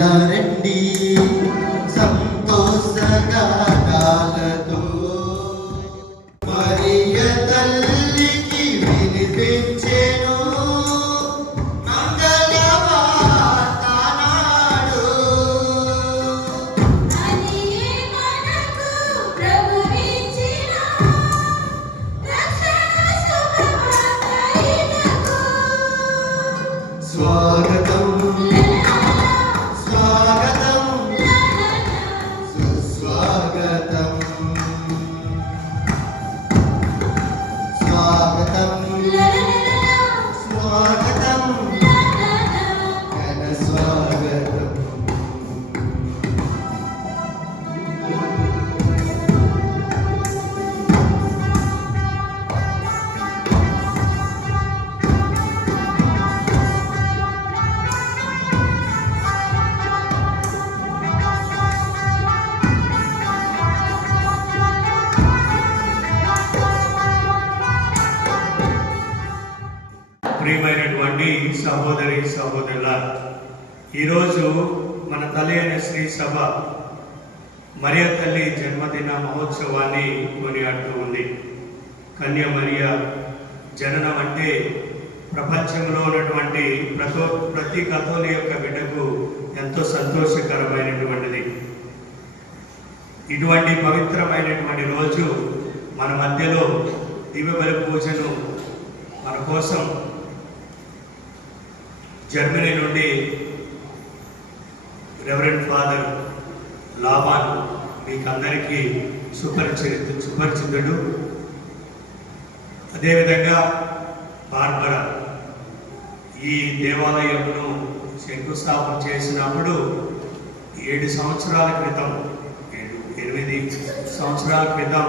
ఇలా రండి సంతోషగాథలతో మరియ తల్లికి వినిపించెను మంగళ వార్త నాడు. స్వాగతం స్వాగతం సుస్వాగతం స్వాగతం స్వాగతం ఘన స్వాగతం. ప్రియమైనటువంటి సహోదరి సహోదరుల, ఈరోజు మన తల్లి అయిన శ్రీ సభ మరియ తల్లి జన్మదిన మహోత్సవాన్ని కొనియాడుతూ ఉంది. కన్య మరియ జననం అంటే ప్రపంచంలో ఉన్నటువంటి ప్రతి కథోలి యొక్క బిడ్డకు ఎంతో సంతోషకరమైనటువంటిది. ఇటువంటి పవిత్రమైనటువంటి రోజు మన మధ్యలో దివ్యబలి పూజను మన కోసం జర్మనీ నుండి రెవరెండ్ ఫాదర్ లాబాన్ మీకందరికీ సుపరిచితుడు. అదేవిధంగా బార్బరా ఈ దేవాలయమును శంకుస్థాపన చేసినప్పుడు 8 సంవత్సరాల క్రితం 8 సంవత్సరాల క్రితం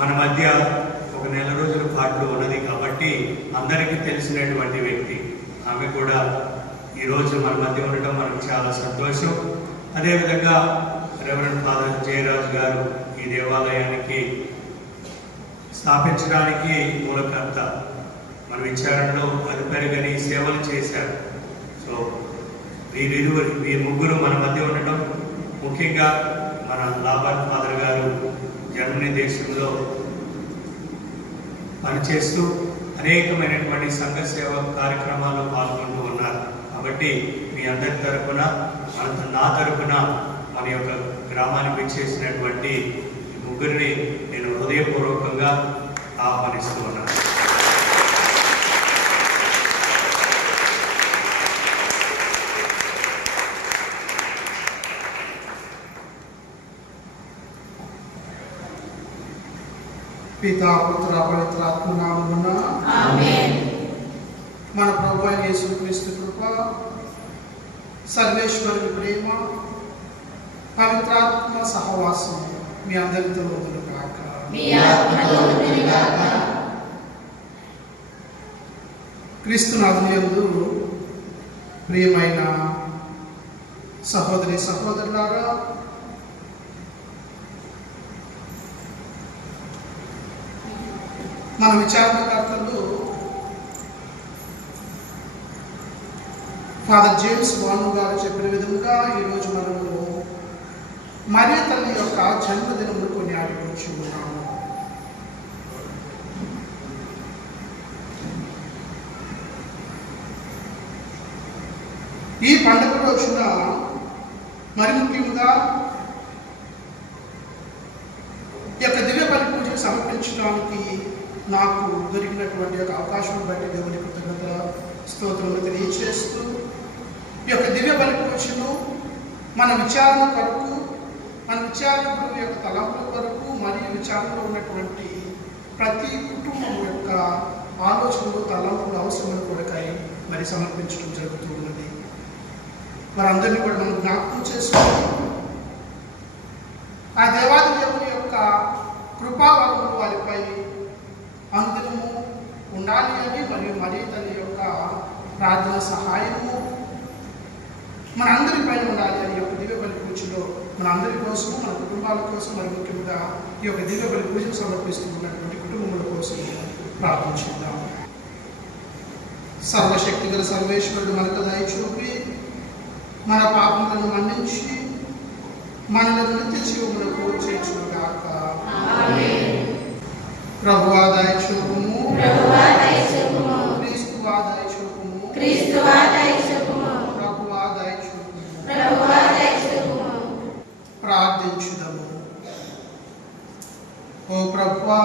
మన మధ్య ఒక నెల రోజుల పాటు ఉన్నది కాబట్టి అందరికీ తెలిసినటువంటి వ్యక్తి. ఆమె కూడా ఈరోజు మన మధ్య ఉండటం మనకు చాలా సంతోషం. అదేవిధంగా రెవరెండ్ ఫాదర్ జయరాజ్ గారు ఈ దేవాలయానికి స్థాపించడానికి మూలకర్త. మన విచారణలో అదుపెరగని సేవలు చేశారు. సో వీరు ముగ్గురు మన మధ్య ఉండటం, ముఖ్యంగా మన లాబాన్ ఫాదర్ గారు జర్మనీ దేశంలో పనిచేస్తూ అనేకమైనటువంటి సంఘ సేవ కార్యక్రమాల్లో పాల్గొంటూ ఉన్నారు. కాబట్టి మీ అందరి తరఫున నా తరఫున మన యొక్క గ్రామానికి విచ్చేసినటువంటి ముగ్గురిని నేను హృదయపూర్వకంగా ఆహ్వానిస్తూ ఉన్నాను. పితా పుత్ర పవిత్రాత్మ నామమున ఆమేన్. మన ప్రభువు అయిన యేసుక్రీస్తు కృప, సర్వేశ్వరుని ప్రేమ, పవిత్రాత్మ సహవాసం మీ అందరితో ఉండును గాక. క్రీస్తునాథుని యందు ప్రియమైన సహోదరి సహోదరులారా, మన విచారణకర్తలు ఫాదర్ జేమ్స్ వాను గారు చెప్పిన విధంగా ఈరోజు మనము మరియ తల్లి యొక్క జన్మదినమును కొనియాడుకుంటున్నాము. ఈ పండుగ రోజున మరి ముఖ్యంగా ఈ యొక్క దివ్య బలి పూజను సమర్పించడానికి నాకు దొరికినటువంటి యొక్క అవకాశం బట్టి దేవుని కృతజ్ఞత స్తోత్రములు తెలియజేస్తూ ఈ యొక్క దివ్య బలి పూజను మన విచారణ కొరకు, మన విచారణ యొక్క తలంపుల కొరకు మరియు విచారణలో ఉన్నటువంటి ప్రతి కుటుంబం యొక్క ఆలోచనలు, తలంపులు, అవసరముల కొరకై మరి సమర్పించడం జరుగుతూ ఉన్నది. వారందరినీ కూడా మనం జ్ఞాపకం చేసుకుని ఆ దేవాది దేవుని యొక్క కృపావరములు వారిపై అనుదినము ఉండాలి అని, మరియు మరియ తల్లి యొక్క ప్రార్థన సహాయము మనందరి పైన ఉండాలి అని యొక్క దివ్య బలి పూజలో మన అందరి కోసం, మన కుటుంబాల కోసం, మరి ముఖ్యంగా ఈ యొక్క దివ్య బలి పూజను సమర్పిస్తున్నటువంటి కుటుంబముల కోసం ప్రార్థించుకుందాం. సర్వశక్తి గల సర్వేశ్వరుడు మనకు దయ చూపి మన పాపములను మన్నించి మనలను నిత్య జీవములకు చేర్చుగాక. ప్రభువా దయచూపుము, క్రీస్తువా దయచూపుము, ప్రభువా దయచూపుము. ప్రార్థించుదము. ఓ ప్రభువా,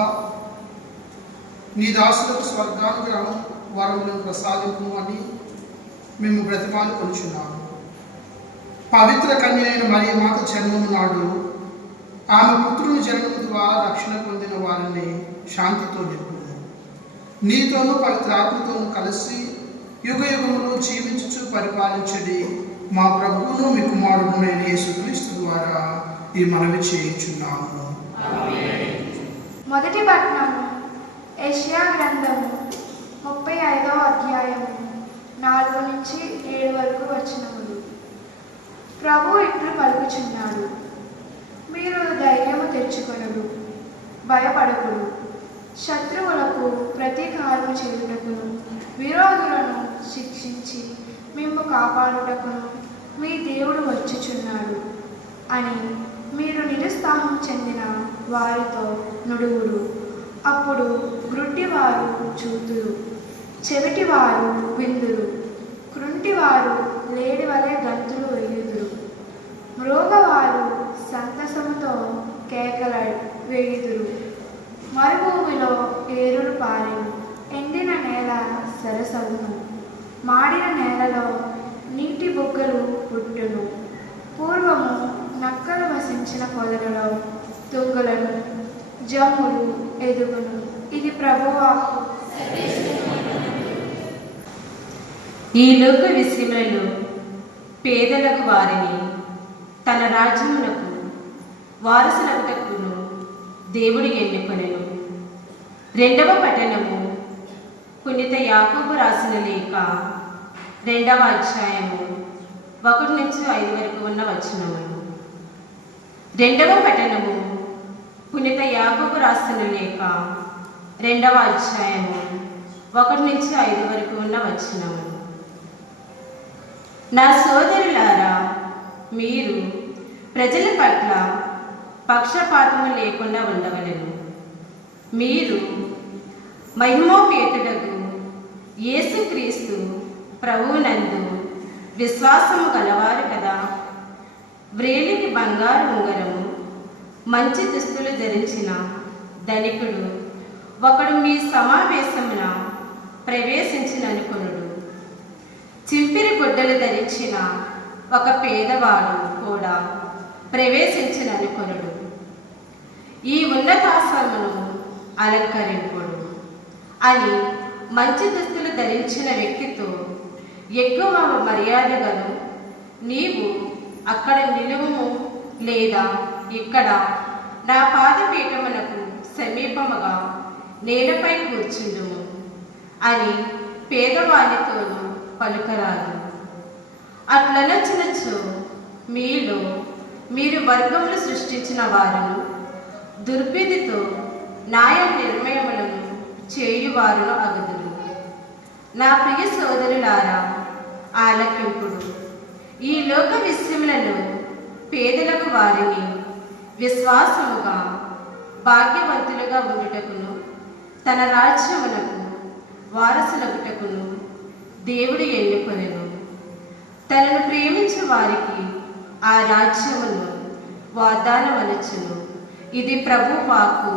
నీ దాసులకు స్వర్గానుగ్రహం వరములను ప్రసాదింపు అని మేము బ్రతిమాలు కొలుచున్నాము. పవిత్ర కన్య అయిన మరియ మాత జన్మము నాడు ఆమె పుత్రుని జన్మము ద్వారా రక్షణ పొందిన వారిని శాంతితో నింపుము. నీతోనూ పవిత్రాత్మతోనూ కలిసి యుగ యుగములు జీవించుచు పరిపాలించడి మా ప్రభువును మీ కుమారుడునైన యేసుక్రీస్తు ద్వారా ఈ మనవి చేయుచున్నాము. మొదటి పట్టణము యెషయా గ్రంథము 35వ అధ్యాయము 4 నుంచి 7 వరకు వచనములు. ప్రభువు ఇట్లు పలుకుచున్నాడు, మీరు ధైర్యము తెచ్చుకొనుడు, భయపడకుడు. శత్రువులకు ప్రతీకారము చేయుటకును విరోధులను శిక్షించి మిమ్ము కాపాడుటకును మీ దేవుడు వచ్చుచున్నాడు అని మీరు నిరుత్సాహం చెందిన వారితో నుడువుడు. అప్పుడు గ్రుడ్డివారు చూతురు, చెవిటివారు విందురు, కృంటివారు లేడి వలె గంతులు వేయుదురు, మ్రోగవారు సంతసముతో కేకల వేయుదురు. మరుభూమిలో ఏరులు పారెను, ఎండిన నేల సరసగును, మాడిన నేలలో నీటి బుగ్గలు పుట్టును. పూర్వము నక్కలు వసించిన పొదలలో తుంగలను జమ్ములు ఎదుగును. ఇది ప్రభువాకు. ఈ లోక విషయములలో పేదలకు వారిని తన రాజ్యమునకు వారసులగుటకును దేవుడు ఎన్నుకొనెను. రెండవ పట్టణము పునీత యాకోబు రాసిన లేఖ 2వ అధ్యాయము 1 నుంచి 5 వరకు ఉన్న వచనములు. రెండవ పట్టణము పునీత యాకోబు రాసిన లేఖ 2వ అధ్యాయము 1 నుంచి 5 వరకు ఉన్న వచనములు. నా సోదరులారా, మీరు ప్రజల పట్ల పక్షపాతము లేకుండా ఉండవలెను. మీరు మహిమోపేతుడకు యేసుక్రీస్తు ప్రభువునందు విశ్వాసము గలవారు కదా. వ్రేలికి బంగారు ఉంగరము, మంచి దుస్తులు ధరించిన ధనికుడు ఒకడు మీ సమావేశమున ప్రవేశించిననుకొనుడు. చింపిరి గుడ్డలు ధరించిన ఒక పేదవాడు కూడా ప్రవేశించిననుకొనుడు. ఈ ఉన్నతాసనమును అలంకరింపుడు అని మంచి దుస్తులు ధరించిన వ్యక్తితో ఎక్కువ మర్యాదగాను, నీవు అక్కడ నిలువుము లేదా ఇక్కడ నా పాదపీఠమునకు సమీపముగా నేలపై కూర్చుండుము అని పేదవానితోనూ పలుకరాదు. అట్లనొచ్చినచో మీలో మీరు వర్గములు సృష్టించిన వారును దుర్విధితో న్యాయ నిర్ణయములను చేయువారును అగుదురు. నా ప్రియ సోదరులారా, ఆలకింపుడు. ఈ లోక విషయములలో పేదలకు వారిని విశ్వాసముగా భాగ్యవంతులుగా ఉండుటకును తన రాజ్యమునకు వారసులగుటకును దేవుడు ఎన్నుకొనెను. తనను ప్రేమించే వారికి ఆ రాజ్యమును వాగ్దానమనచును. ఇది ప్రభు వాక్కు.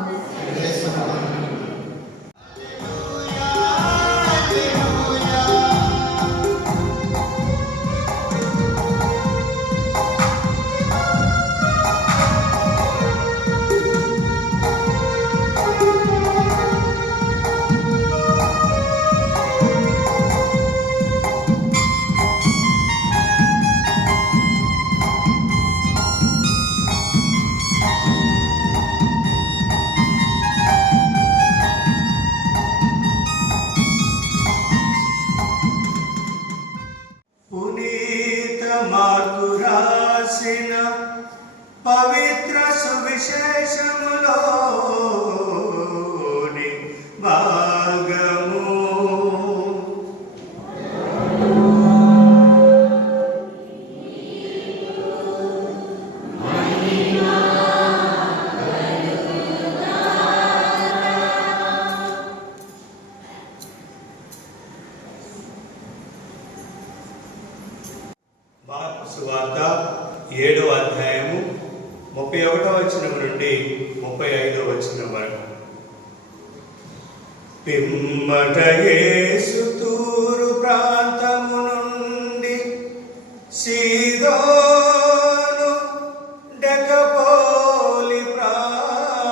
వచనం నుండి 35వ వచనం వరకు. పిమ్మట యేసు తూరు ప్రాంతము నుండి సీదోను డెకపోలి ప్రాంతముల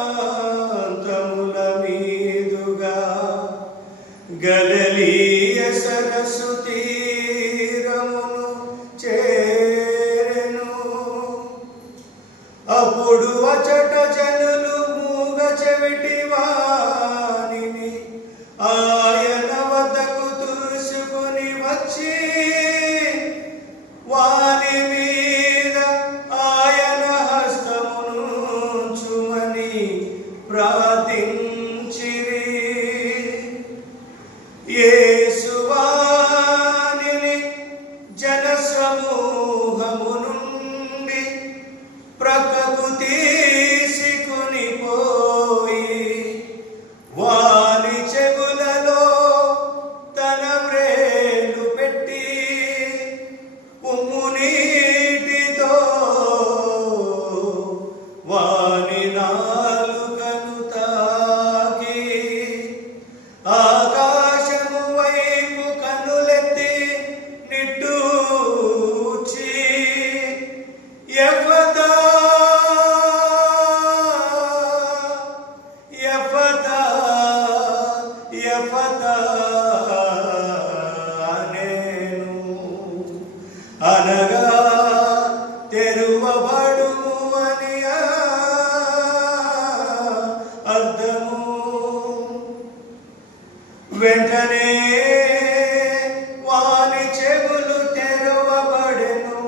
మీదుగా గలిలయ సరస్సు తీరమును చేరెను. అప్పుడు అచట జనులు మూగ చెవిటి వానిని ఆయన వద్దకు తురుసుకుని వచ్చి వాని మీద ఆయన హస్తమునుంచుమని ప్రార్థించిరి. యేసు వానిని జనసమూహము నుండి ప్రక్కకు తీసుకుని పోయి వాని చెవులలో తన వ్రేలు పెట్టి ఉమ్ము నీటితో వాని నాలుకను తాకి ఆకాశము వైపు కన్నులెత్తి నిట్టూర్చి ఎఫతా ఎఫతా ఎఫతా అనేను. అనగా తెరువబడుము అని అర్థము. వెంటనే వాని చెవులు తెరవబడెను.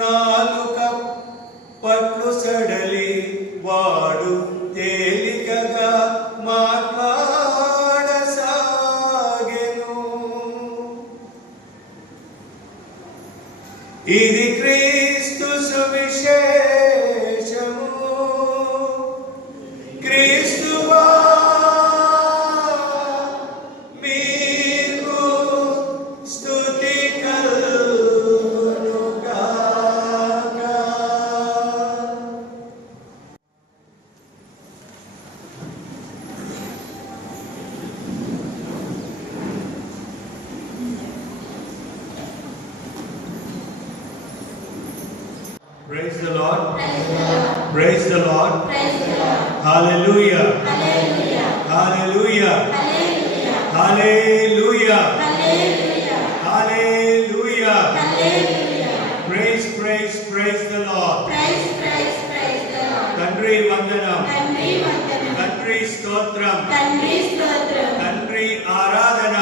నాలుక పట్లు సడలి వాడు తేలికగా మాట్లాడసాగెను. ఇది క్రీస్తు సువిశేషము. క్రీస్తువా మీకు స్తుతి కలుగును గాక. Praise the Lord. Praise the Lord. Hallelujah. Hallelujah. Hallelujah. Hallelujah. Praise, praise, praise the Lord. తండ్రి వందనం, తండ్రి స్తోత్రం, తండ్రి ఆరాధన,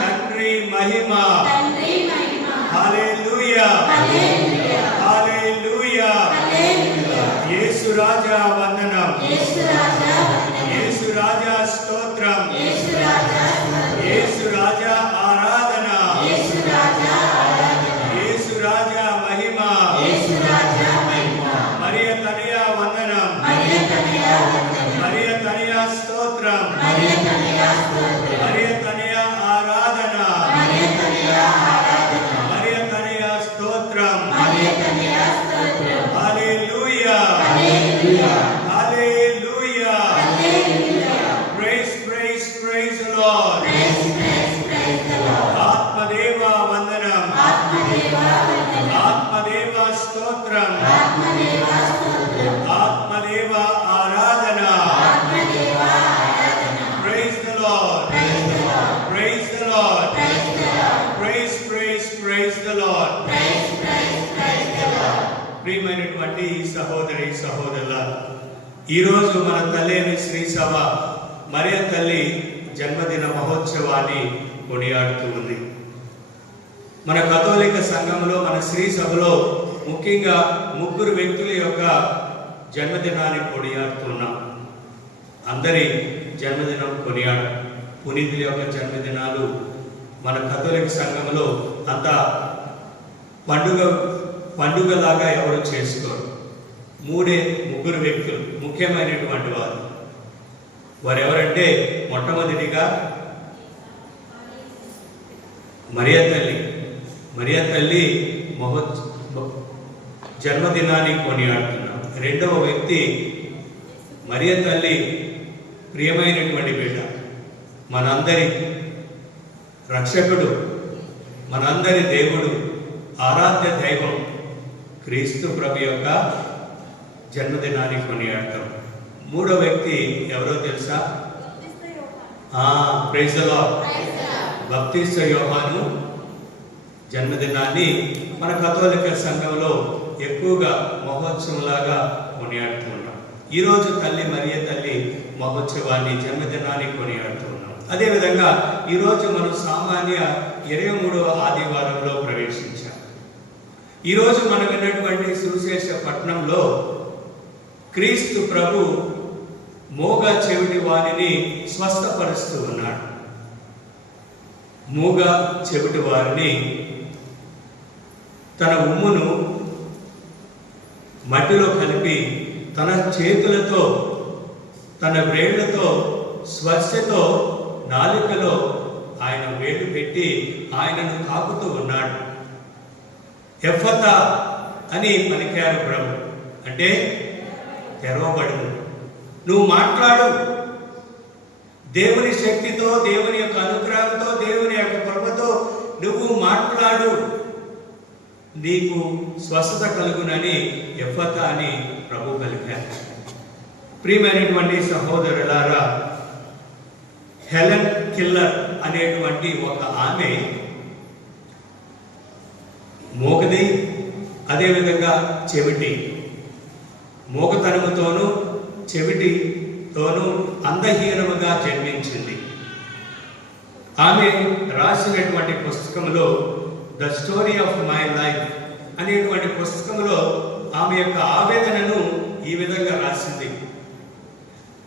తండ్రి మహిమ. హల్లెలూయా. హల్లెలూయా. యేసు రాజా వందనం, యేసు రాజా స్తోత్రం, యేసు రాజా ఆరాధన, యేసు రాజా మహిమ. మరియ తనయ వందనం, మరియ తనయ స్తోత్రం, మరియ తనయ ఆరాధన, మరియ తనయ స్తోత్రం. హల్లెలూయా. Hallelujah. Praise, praise, praise the Lord. Atmadeva vandanam. Atmadeva stotram. Atmadeva aradhana. Praise the Lord. Praise the Lord. Praise, praise, praise the Lord. ప్రియమైనటువంటి సహోదరి సహోదరుల, ఈరోజు మన తల్లి అయిన శ్రీ సభ మరియ తల్లి జన్మదిన మహోత్సవాన్ని కొనియాడుతూ ఉంది. మన కథోలిక సంఘంలో మన శ్రీ సభలో ముఖ్యంగా ముగ్గురు వ్యక్తుల యొక్క జన్మదినాన్ని కొనియాడుతున్నాం. అందరి జన్మదినం కొనియాడు. పునీతుల యొక్క జన్మదినాలు మన కథోలిక సంఘంలో అంత పండుగలాగా ఎవరు చేసుకోరు. ముగ్గురు వ్యక్తులు ముఖ్యమైనటువంటి వారు. వారెవరంటే మొట్టమొదటిగా మరియ తల్లి జన్మదినాన్ని కొనియాడుతున్నాం. రెండవ వ్యక్తి మరియ తల్లి ప్రియమైనటువంటి బిడ్డ, మనందరి రక్షకుడు, మనందరి దేవుడు, ఆరాధ్య దైవం క్రీస్తు ప్రభు యొక్క జన్మదినాన్ని కొనియాడతాం. మూడో వ్యక్తి ఎవరో తెలుసా? Praise the lord. బాప్తిస్మ యోహాను జన్మదినాన్ని మన కథోలిక సంఘంలో ఎక్కువగా మహోత్సవంలాగా కొనియాడుతూ ఉన్నాం. ఈరోజు తల్లి మరియ తల్లి మహోత్సవాన్ని, జన్మదినాన్ని కొనియాడుతూ ఉన్నాం. అదేవిధంగా ఈరోజు మనం సామాన్య 23వ ఆదివారంలో ప్రవేశించాం. ఈరోజు మనం విన్నటువంటి సువిశేష పట్టణంలో క్రీస్తు ప్రభు మూగ చెవిటి వారిని స్వస్థపరుస్తూ ఉన్నాడు. మూగ చెవిటి వారిని తన ఉమ్మును మట్టిలో కలిపి తన చేతులతో, తన వేళ్లతో, స్పర్శతో నాలుకలో ఆయన వేలు పెట్టి ఆయనను తాకుతూ ఉన్నాడు. ఎఫతా అని పలికారు ప్రభు. అంటే తెరవబడు, నువ్వు మాట్లాడు, దేవుని శక్తితో, దేవుని యొక్క అనుగ్రహంతో, దేవుని యొక్క కృపతో నువ్వు మాట్లాడు, నీకు స్వస్థత కలుగునని ఎఫతా అని ప్రభు పలికారు. ప్రియమైనటువంటి సహోదరులారా, హెలెన్ కిల్లర్ అనేటువంటి ఒక ఆమె మోగది, అదేవిధంగా చెవిటి, మోగతనముతోనూ చెవిటితోనూ అందహీనముగా జన్మించింది. ఆమె రాసినటువంటి పుస్తకంలో the story of my life అనేటువంటి పుస్తకంలో ఆమె యొక్క ఆవేదనను ఈ విధంగా రాసింది.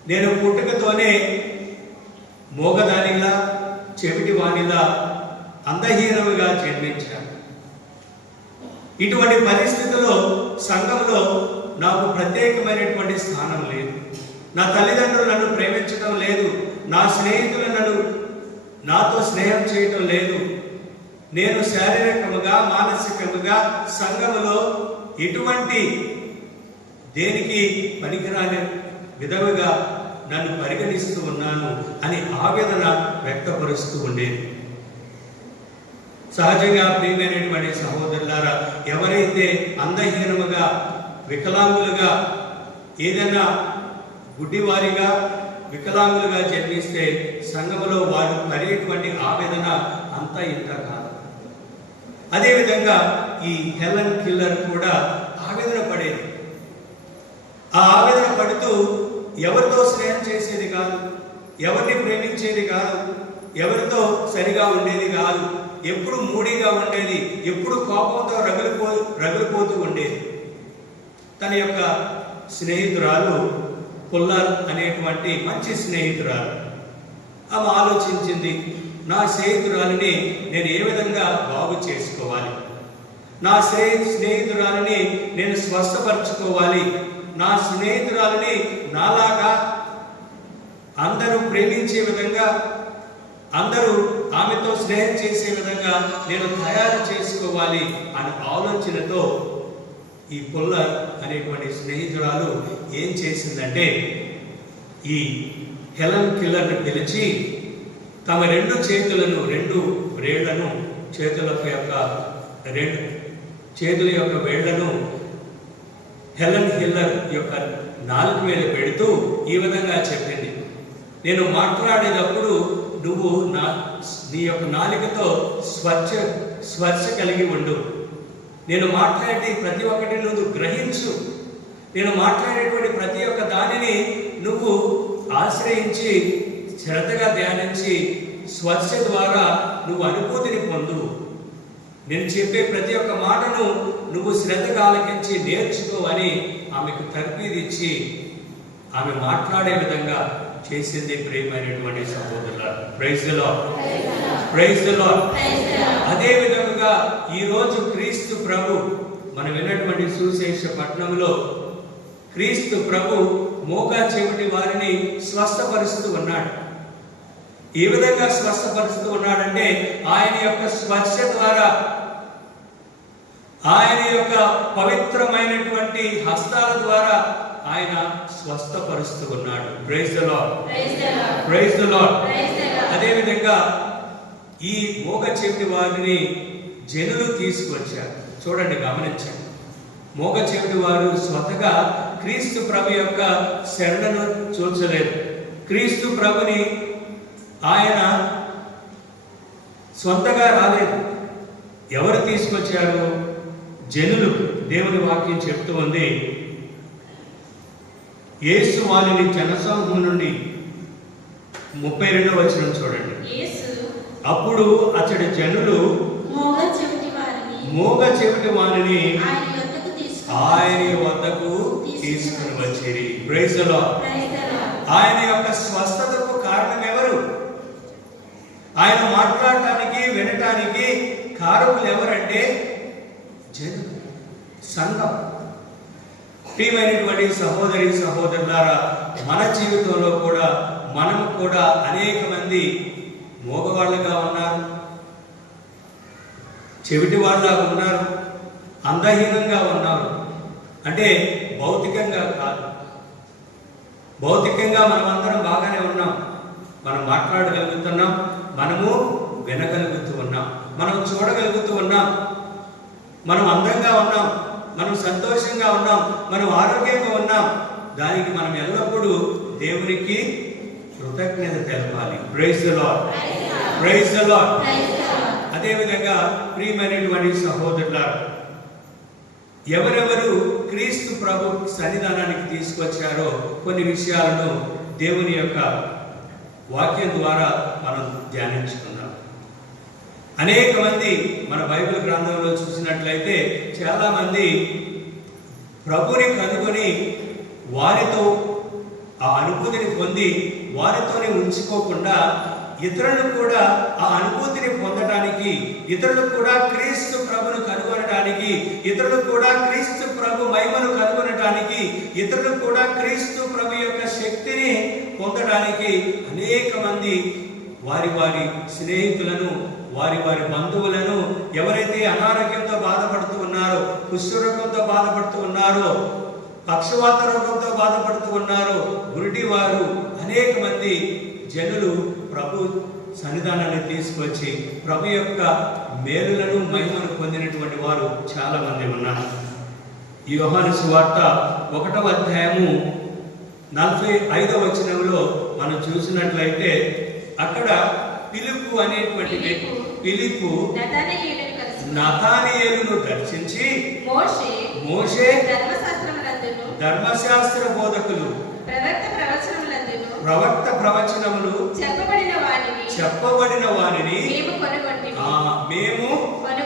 నేను పుట్టుకతోనే మోగదానిలా, చెవిటి వానిలా, అందహీనముగా జన్మించాను. ఇటువంటి పరిస్థితుల్లో సంఘంలో నాకు ప్రత్యేకమైనటువంటి స్థానం లేదు. నా తల్లిదండ్రులు నన్ను ప్రేమించడం లేదు, నా స్నేహితులు నాతో స్నేహం చేయటం లేదు. నేను శారీరకముగా, మానసికముగా సంఘములో ఎటువంటి దేనికి పనికిరాని విధముగా నన్ను పరిగణిస్తూ ఉన్నాను అని ఆవేదన వ్యక్తపరుస్తూ ఉండేది. సహజంగా ప్రియమైనటువంటి సహోదరులారా, ఎవరైతే అందహీనముగా, వికలాంగులుగా, ఏదైనా గుడ్డివారిగా, వికలాంగులుగా జన్మిస్తే సంఘములో వారు పడేటువంటి ఆవేదన అంతా ఇంత కాదు. అదేవిధంగా ఈ హెలెన్ కిల్లర్ కూడా ఆవేదన పడేది. ఆ ఆవేదన పడుతూ ఎవరితో స్నేహం చేసేది కాదు, ఎవరిని ప్రేమించేది కాదు, ఎవరితో సరిగా ఉండేది కాదు, ఎప్పుడు మూడీగా ఉండేది, ఎప్పుడు కోపంతో రగిలిపోతూ ఉండేది. తన యొక్క స్నేహితురాలు పుల్లర్ అనేటువంటి మంచి స్నేహితురాలు. ఆమె ఆలోచించింది, నా స్నేహితురాలిని నేను ఏ విధంగా బాగు చేసుకోవాలి, నా స్నేహితురాలిని నేను స్వస్థపరచుకోవాలి, నా స్నేహితురాలిని నాలాగా అందరూ ప్రేమించే విధంగా, అందరూ ఆమెతో స్నేహం చేసే విధంగా నేను తయారు చేసుకోవాలి అనే ఆలోచనతో ఈ పుల్లర్ అనేటువంటి స్నేహితురాలు ఏం చేసిందంటే, ఈ హెలెన్ కిల్లర్ని పిలిచి తమ రెండు చేతులను, రెండు వేళ్లను, చేతుల యొక్క వేళ్లను హెలెన్ కిల్లర్ యొక్క నాలుక మీద పెడుతూ ఈ విధంగా చెప్పింది, నేను మాట్లాడేటప్పుడు నువ్వు నీ యొక్క నాలుకతో స్పర్శ కలిగి ఉండు, నేను మాట్లాడే ప్రతి ఒక్కటి నువ్వు గ్రహించు, నేను మాట్లాడేటువంటి ప్రతి ఒక్క దానిని నువ్వు ఆశ్రయించి శ్రద్ధగా ధ్యానించి స్పర్శ ద్వారా నువ్వు అనుభూతిని పొందు, నేను చెప్పే ప్రతి ఒక్క మాటను నువ్వు శ్రద్ధగా ఆలకించి నేర్చుకో అని ఆమెకు తర్ఫీదిచ్చి ఆమె మాట్లాడే విధంగా చేసింది. ప్రియమైనటువంటి సహోదరులారా, praise the Lord, praise the Lord. అదే విధంగా ఈరోజు క్రీస్తు ప్రభు మనం విన్నటువంటి సువిశేష పట్టణంలో క్రీస్తు ప్రభు మోగా చెవిటి వారిని స్వస్థపరుస్తూ ఉన్నాడు. ఏ విధంగా స్వస్థపరుస్తూ ఉన్నాడంటే ఆయన యొక్క స్పర్శ ద్వారా ఆయన యొక్క పవిత్రమైనటువంటి హస్తాల ద్వారా ఆయన స్వస్థపరుస్తూ ఉన్నాడు. Praise the Lord, praise the Lord. అదే విధంగా ఈ మోగ చెవిటి వారిని జనులు తీసుకొచ్చారు. చూడండి, గమనించండి. మోగ చెవిటి వారు స్వతగా క్రీస్తు ప్రభు యొక్క శరణను చూచలేదు. క్రీస్తు ప్రభుని ఆయన సొంతగా రాలేదు. ఎవరు తీసుకొచ్చారు? జనులు. దేవుని వాక్యం చెప్తూ ఉంది, యేసు వారిని జనసమూహం నుండి 32వ వచనం చూడండి. అప్పుడు అతడి జనులు మోగ చెవిటి వారిని ఆయన వద్దకు తీసుకుని వచ్చిరి. Praise the Lord. ఆయన యొక్క స్వస్థతకు కారణం ఎవరు? ఆయన మాట్లాడటానికి వినటానికి కారకులు ఎవరంటే జనులు, సంఘం. ప్రియమైనటువంటి సహోదరి సహోదరులారా, మన జీవితంలో కూడా మనము కూడా అనేక మంది మోగవాళ్ళుగా ఉన్నారు, చెవిటి వాళ్ళగా ఉన్నారు, అందహీనంగా ఉన్నారు. అంటే భౌతికంగా కాదు, భౌతికంగా మనమందరం బాగానే ఉన్నాం. మనం మాట్లాడగలుగుతున్నాం, మనము వినగలుగుతూ ఉన్నాం, మనం చూడగలుగుతూ ఉన్నాం, మనం అందంగా ఉన్నాం, మనం సంతోషంగా ఉన్నాం, మనం ఆరోగ్యంగా ఉన్నాం. దానికి మనం ఎల్లప్పుడూ దేవునికి కృతజ్ఞత తెలపాలి. Praise the Lord, praise the Lord. అదేవిధంగా ప్రియమైనటువంటి సహోదరులారా, ఎవరెవరు క్రీస్తు ప్రభు సన్నిధానానికి తీసుకొచ్చారో కొన్ని విషయాలను దేవుని యొక్క వాక్యం ద్వారా మనం ధ్యానించుకున్నాం. అనేక మంది మన బైబిల్ గ్రంథంలో చూసినట్లయితే చాలా మంది ప్రభుని కనుగొని వారితో ఆ అనుభూతిని పొంది వారితోనే ఉంచుకోకుండా ఇతరులకు కూడా ఆ అనుభూతిని పొందడానికి, ఇతరులకు కూడా క్రీస్తు ప్రభును కనుగొనడానికి, ఇతరులకు కూడా క్రీస్తు ప్రభు మహిమను కనుగొనడానికి, ఇతరులకు కూడా క్రీస్తు ప్రభు యొక్క శక్తిని పొందడానికి అనేక మంది వారి వారి స్నేహితులను, వారి వారి బంధువులను, ఎవరైతే అనారోగ్యంతో బాధపడుతూ ఉన్నారో, కుష్ఠరోగంతో బాధపడుతూ ఉన్నారో, పక్షవాత రోగంతో బాధపడుతూ ఉన్నారో, గురుడి వారు అనేక మంది జనులు ప్రభు సన్నిధానాన్ని తీసుకొచ్చి ప్రభు యొక్క మేలులను మహిమను పొందినటువంటి వారు చాలా మంది ఉన్నారు. ఈ యోహాను సువార్త 1వ అధ్యాయము 45వ వచనంలో మనం చూసినట్లయితే అక్కడ ఫిలిప్పు అనేటువంటి ఫిలిప్పు నతానియేలును దర్శించి మోషే ధర్మశాస్త్ర బోధకులు ప్రవక్త ప్రవచనములు చెప్పబడిన వారిని మేము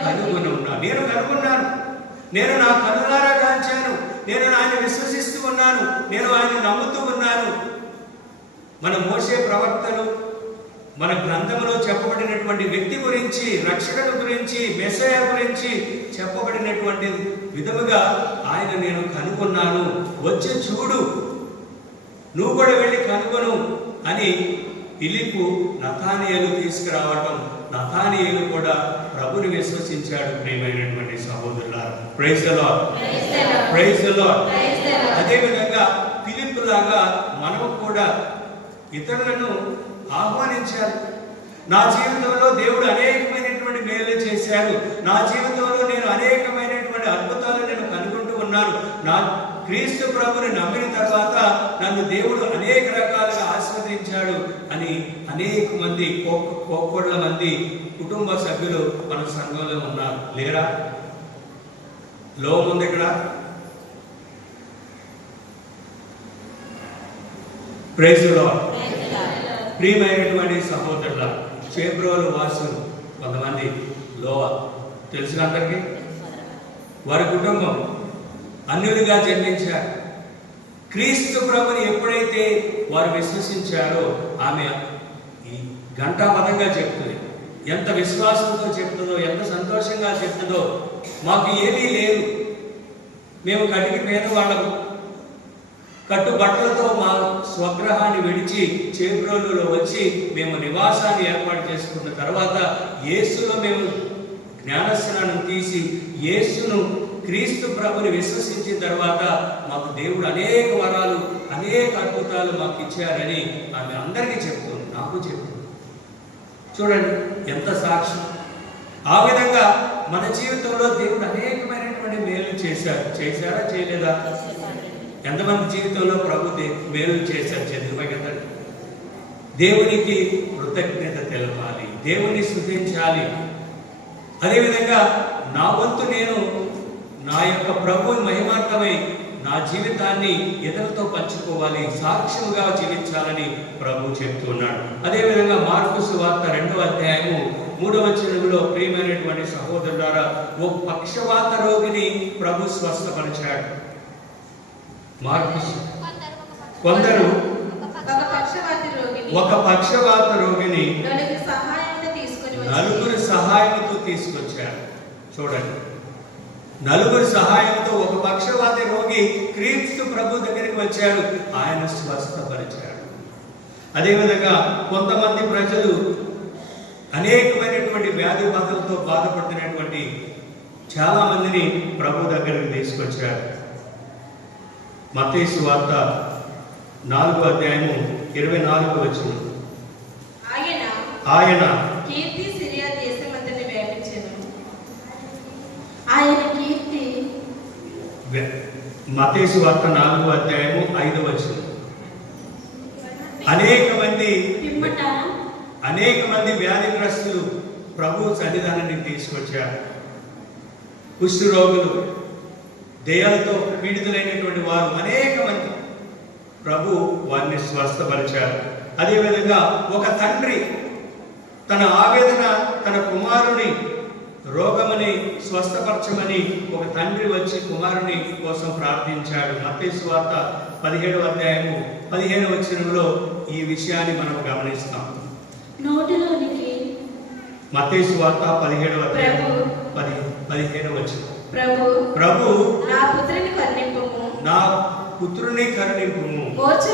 కనుగొని ఉన్నాం. నేను కనుగొన్నాను, నేను నా కనులారా కాంచాను, నేను ఆయన విశ్వసిస్తూ ఉన్నాను, నేను ఆయన నమ్ముతూ ఉన్నాను. మన మోషే ప్రవక్తలు మన గ్రంథంలో చెప్పబడినటువంటి వ్యక్తి గురించి, రక్షకుడు గురించి, మెస్సయ గురించి చెప్పబడినటువంటి విధముగా ఆయన నేను కనుగొన్నాను, వచ్చి చూడు, నువ్వు కూడా వెళ్ళి కనుగొను అని ఫిలిప్పు నతానియేలు తీసుకురావటం, నతానియేలు కూడా ప్రభుని విశ్వసించాడు. ప్రియమైనటువంటి సహోదరులారా, praise the Lord, praise the Lord. అదే విధంగా ఫిలిప్పు లాగా మనము కూడా ఇతరులను ఆహ్వానించాలి. నా జీవితంలో దేవుడు అనేకమైనటువంటి మేలు చేశాడు, నా జీవితంలో నేను అనేకమైనటువంటి అద్భుతాలు నేను కనుగొంటూ ఉన్నాను, నా క్రీస్తు ప్రభుని నమ్మిన తర్వాత నన్ను దేవుడు అనేక రకాలుగా ఆశీర్వదించాడు అని అనేక మంది కోట్ల మంది కుటుంబ సభ్యులు మన సంఘంలో ఉన్నారు. లేరా? లోపం ఉంది ఇక్కడ. Praise the Lord. ప్రియమైనటువంటి సహోదరుల, చేబ్రోలు వాసులు కొంతమంది లోవ తెలిసిన అందరికీ, వారి కుటుంబం అన్యులుగా జన్మించారు. క్రీస్తు ప్రభుని ఎప్పుడైతే వారు విశ్వసించారో ఆమె ఈ ఘంటాపదంగా చెప్తుంది. ఎంత విశ్వాసంతో చెప్తుందో, ఎంత సంతోషంగా చెప్తుందో. మాకు ఏమీ లేదు, మేము కటికి పేదవాళ్ళము, కట్టుబట్టలతో మా స్వగ్రహాన్ని విడిచి చేబ్రోలులో వచ్చి మేము నివాసాన్ని ఏర్పాటు చేసుకున్న తర్వాత యేసులో మేము జ్ఞానస్నానం తీసి యేసును క్రీస్తు ప్రభుని విశ్వసించిన తర్వాత మాకు దేవుడు అనేక వరాలు, అనేక అద్భుతాలు మాకు ఇచ్చారని ఆమె అందరికీ చెప్తుంది, నాకు చెప్తుంది. చూడండి ఎంత సాక్ష్యం. ఆ విధంగా మన జీవితంలో దేవుడు అనేకమైనటువంటి మేలు చేశారా చేయలేదా? ఎంతమంది జీవితంలో ప్రభు మేలు చేశారు? చంద్రబాబు కదా. దేవునికి కృతజ్ఞత తెలపాలి, దేవుని స్తుతించాలి. అదేవిధంగా నా వంతు నేను నా యొక్క ప్రభువు మహిమార్థమై నా జీవితాన్ని ఇతరులతో పంచుకోవాలి, సాక్ష్యముగా జీవించాలని ప్రభు చెప్తున్నాడు. అదేవిధంగా మార్కు సువార్త 2వ అధ్యాయము 3వ వచనంలో ప్రియమైనటువంటి సహోదరులారా, ఓ పక్షవాత రోగిని ప్రభు స్వస్థపరిచాడు. కొందరు ఒక పక్షవాత రోగిని నలుగురు సహాయంతో తీసుకొచ్చారు. చూడండి, నలుగురు సహాయంతో ఒక పక్షవాతి రోగి క్రీస్తు ప్రభు దగ్గరికి వచ్చాడు, ఆయన స్వస్థపరిచాడు. అదేవిధంగా కొంతమంది ప్రజలు అనేకమైనటువంటి వ్యాధి బాధలతో బాధపడుతున్నటువంటి చాలా మందిని ప్రభు దగ్గరికి తీసుకొచ్చారు. మత్తయి సువార్త 4వ అధ్యాయము 24వ వచనం. ఆయన కీర్తి సిరియా దేశమంతటి వ్యాపించెను. ఆయన కీర్తి. మత్తయి సువార్త 4వ అధ్యాయము 5వ వచనం. అనేక మంది వ్యాధిగ్రస్తులు ప్రభు సన్నిధానాన్ని తీసుకొచ్చారు. కుష్ఠు రోగులు, దయ్యాలతో పీడితులైనటువంటి వారు అనేక మంది ప్రభు వారిని స్వస్థపరిచారు. అదేవిధంగా ఒక తండ్రి తన ఆవేదన, తన కుమారుని రోగమని స్వస్థపరచమని ఒక తండ్రి వచ్చి కుమారుని కోసం ప్రార్థించాడు. మత్తయి సువార్త 17వ అధ్యాయము 15వ వచనంలో ఈ విషయాన్ని మనం గమనిస్తాం. నోటిలోనికి మత్తయి సువార్త 17వ అధ్యాయము 15వ వచనం. ప్రభు నా పుత్రుని కరుణింపుము, నా పుత్రుని కరుణింపుము. మోక్ష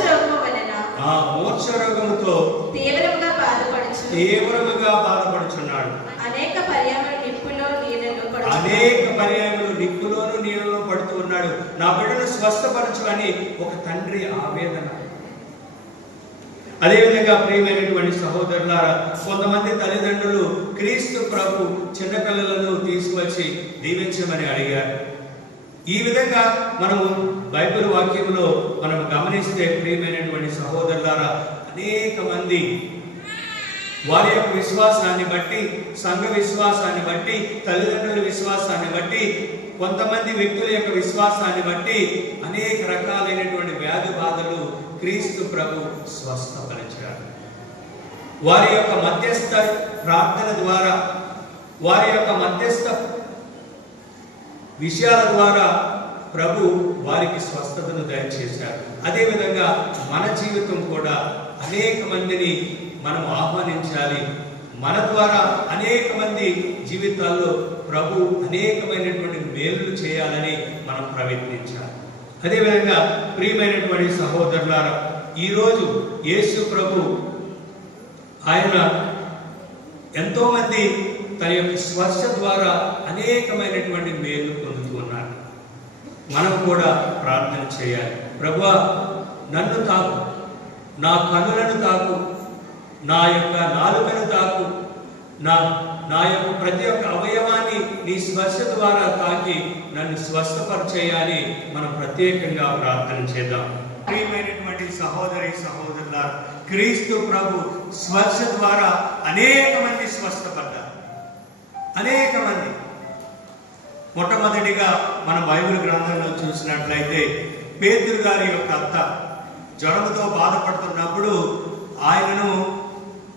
రోగముతో తీవ్రముగా బాధపడుచున్నాడు. అనేక పర్యాయములు నిప్పులోను నీళ్ళలో పడుతూ ఉన్నాడు. నా బిడ్డను స్వస్థపరచు అని ఒక తండ్రి ఆవేదన. అదేవిధంగా ప్రియమైనటువంటి సహోదరులారా, కొంతమంది తల్లిదండ్రులు క్రీస్తు ప్రభు చిన్నపిల్లలను తీసుకొచ్చి దీవించమని అడిగారు. ఈ విధంగా మనము బైబిల్ వాక్యంలో మనం గమనిస్తే ప్రియమైనటువంటి సహోదరులారా, అనేక మంది వారి యొక్క విశ్వాసాన్ని బట్టి, సంఘ విశ్వాసాన్ని బట్టి, తల్లిదండ్రుల విశ్వాసాన్ని బట్టి, కొంతమంది వ్యక్తుల యొక్క విశ్వాసాన్ని బట్టి అనేక రకాలైనటువంటి వ్యాధి బాధలు క్రీస్తు ప్రభు స్వస్థపరిచారు. వారి యొక్క మధ్యస్థ ప్రార్థన ద్వారా, వారి యొక్క మధ్యస్థ విషయాల ద్వారా ప్రభు వారికి స్వస్థతను దయచేశారు. అదేవిధంగా మన జీవితం కూడా అనేక మందిని మనం ఆహ్వానించాలి. మన ద్వారా అనేక మంది జీవితాల్లో ప్రభు అనేకమైనటువంటి మేలులు చేయాలని మనం ప్రయత్నించాలి. అదేవిధంగా ప్రియమైనటువంటి సహోదరులారా, ఈరోజు యేసు ప్రభు ఆయన ఎంతో మంది తన యొక్క స్పర్శ ద్వారా అనేకమైనటువంటి మేలు పొందుతూ ఉన్నారు. మనం కూడా ప్రార్థన చేయాలి. ప్రభువా, నన్ను తాకు, నా కన్నులను తాకు, నా యొక్క నాలుకను తాకు, నా యొక్క ప్రతి ఒక్క అవయవాన్ని నీ స్పర్శ ద్వారా తాకి నన్ను స్వస్థపరిచేయాలి. మనం ప్రత్యేకంగా ప్రార్థన చేద్దాం. ప్రియమైనటువంటి సహోదరి సహోదరులారా, క్రీస్తు ప్రభు స్పర్శ ద్వారా అనేక మంది స్వస్థపడ్డారు. అనేక మంది. మొట్టమొదటిగా మన బైబిల్ గ్రంథంలో చూసినట్లయితే పేతురు గారి యొక్క అత్త జ్వరంతో బాధపడుతున్నప్పుడు ఆయనను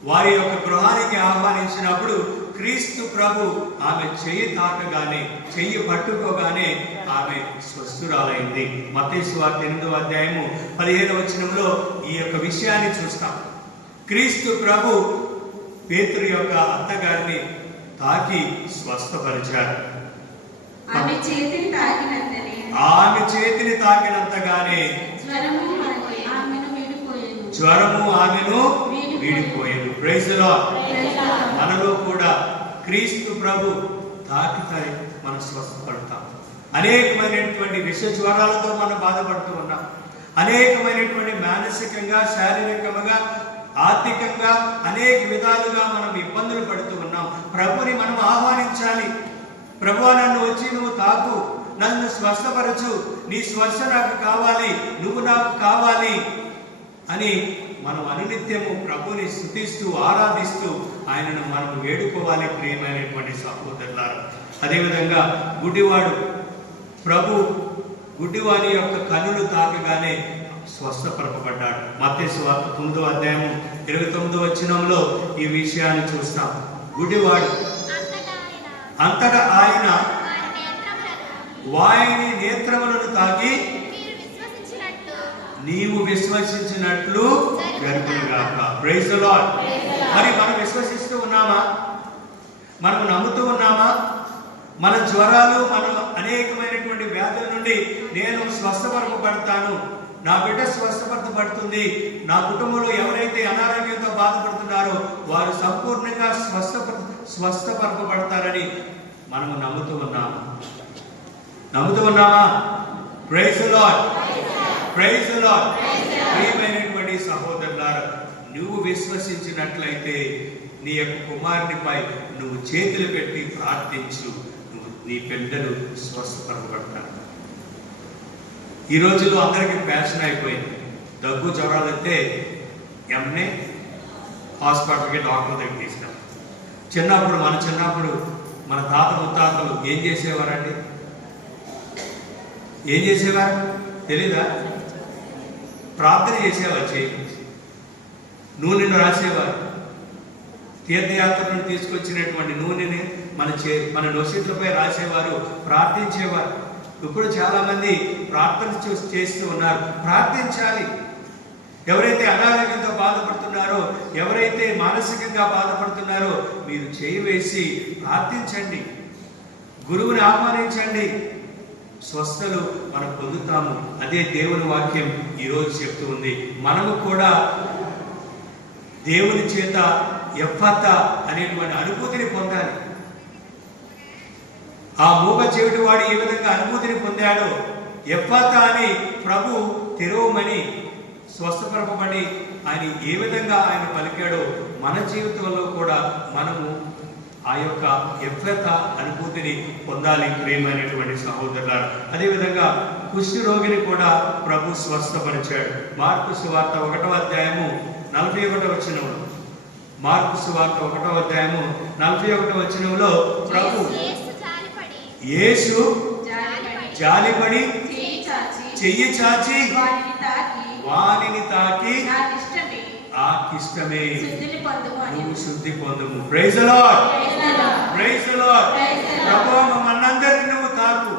వారి యొక్క గృహానికి ఆహ్వానించినప్పుడు క్రీస్తు ప్రభు ఆమె చెయ్యి తాకగానే, చెయ్యి పట్టుకోగానే ఆమె స్వస్థురాలైంది. మత్తయి సువార్త 8వ అధ్యాయము 15వ వచనంలో ఈ యొక్క విషయాన్ని చూస్తాం. క్రీస్తు ప్రభు పేతురు యొక్క అత్తగారిని తాకి స్వస్థపరిచారు. ఆమె చేతిని తాకినంతగానే జ్వరము ఆమెను వీడిపోయేది. Praise the lord. మనలో కూడా క్రీస్తు ప్రభు తాకితే మనం స్వస్థపడతాం. అనేకమైనటువంటి విష జ్వరాలతో మనం బాధపడుతూ ఉన్నాం. అనేకమైనటువంటి మానసికంగా, శారీరకంగా, ఆర్థికంగా అనేక విధాలుగా మనం ఇబ్బందులు పడుతూ ఉన్నాం. ప్రభుని మనం ఆహ్వానించాలి. ప్రభువా, నన్ను వచ్చి నువ్వు తాకు, నన్ను స్వస్థపరచు, నీ స్పర్శ నాకు కావాలి, నువ్వు నాకు కావాలి అని మనం అనునిత్యము ప్రభుని స్తుతిస్తూ ఆరాధిస్తూ ఆయనను మనం వేడుకోవాలి. ప్రియమైనటువంటి సహోదరులారా, అదేవిధంగా గుడ్డివాడు, ప్రభు గుడ్డివాని యొక్క కన్నులు తాకగానే స్వస్థపరచబడ్డాడు. మత్తయి సువార్త 9వ అధ్యాయం 29వ వచనంలో ఈ విషయాన్ని చూస్తాం. గుడ్డివాడు అంతటా ఆయన వాని నేత్రములను తాకి నీవు విశ్వసించినట్లు జరుగునుగాక. Praise the Lord. మరి మనం విశ్వసిస్తూ ఉన్నామా? మనం నమ్ముతూ ఉన్నామా? మన జ్వరాలు, మన అనేకమైనటువంటి వ్యాధుల నుండి నేను స్వస్థపరచబడతాను, నా బిడ్డ స్వస్థపరచబడుతుంది, నా కుటుంబంలో ఎవరైతే అనారోగ్యంతో బాధపడుతున్నారో వారు సంపూర్ణంగా స్వస్థపరచబడతారని మనము నమ్ముతూ ఉన్నాము. నమ్ముతూ ఉన్నామా? Praise the Lord. Praise the Lord. ప్రియమైనటువంటి సహోదరులారా, నువ్వు విశ్వసించినట్లయితే నీ యొక్క కుమారునిపై నువ్వు చేతులు పెట్టి ప్రార్థించు, నీ బిడ్డలు స్వస్థపరచబడతారు. ఈ రోజుల్లో అందరికీ ఫ్యాషన్ అయిపోయింది. దగ్గు జ్వరాలు అయితే ఎమ్మె హాస్పిటల్కి డాక్టర్ దగ్గర తీసుకెళ్ళాం. మన చిన్నప్పుడు మన తాత ముత్తాతలు ఏం చేసేవారండి? ఏం చేసేవారు తెలీదా? ప్రార్థన చేసేవారు, చేయి నూనెను రాసేవారు. తీర్థయాత్ర నుండి తీసుకొచ్చినటువంటి నూనెని మన నొసీట్లపై రాసేవారు, ప్రార్థించేవారు. ఇప్పుడు చాలా మంది ప్రార్థన చేస్తూ ఉన్నారు. ప్రార్థించాలి. ఎవరైతే అనారోగ్యంతో బాధపడుతున్నారో, ఎవరైతే మానసికంగా బాధపడుతున్నారో మీరు చేయి వేసి ప్రార్థించండి, గురువుని ఆహ్వానించండి. స్వస్థలు మనం పొందుతాము. అదే దేవుని వాక్యం ఈరోజు చెప్తూ ఉంది. మనము కూడా దేవుని చేత ఎఫ్ఫతా అనేటువంటి అనుభూతిని పొందాలి. ఆ మూగ చెవిటి వాడు ఏ విధంగా అనుభూతిని పొందాడో, ఎఫ్ఫతా అని ప్రభు తెరవమని స్వస్థపరపబడి ఆయన ఏ విధంగా ఆయన పలికాడో మన జీవితంలో కూడా మనము ఆ యొక్క ఎఫ్ఫతా అనుభూతిని పొందాలి. ప్రియమైనటువంటి సహోదరులారా, అదేవిధంగా కుష్ఠ రోగిని కూడా ప్రభు స్వస్థపరిచాడు. మార్కు సువార్త 1వ అధ్యాయము 41వ వచనంలో, మార్కు సువార్త 1వ అధ్యాయము 41వ వచనంలో ప్రభు యేసు జాలిపడి చెయ్యి చాచి వానిని తాకి ఆ కిష్టమే నువ్వు శుద్ధి పొందుము. Praise the Lord. Praise the Lord. ప్రభువా, మమ్మల్నందరినీ నువ్వు తాకు,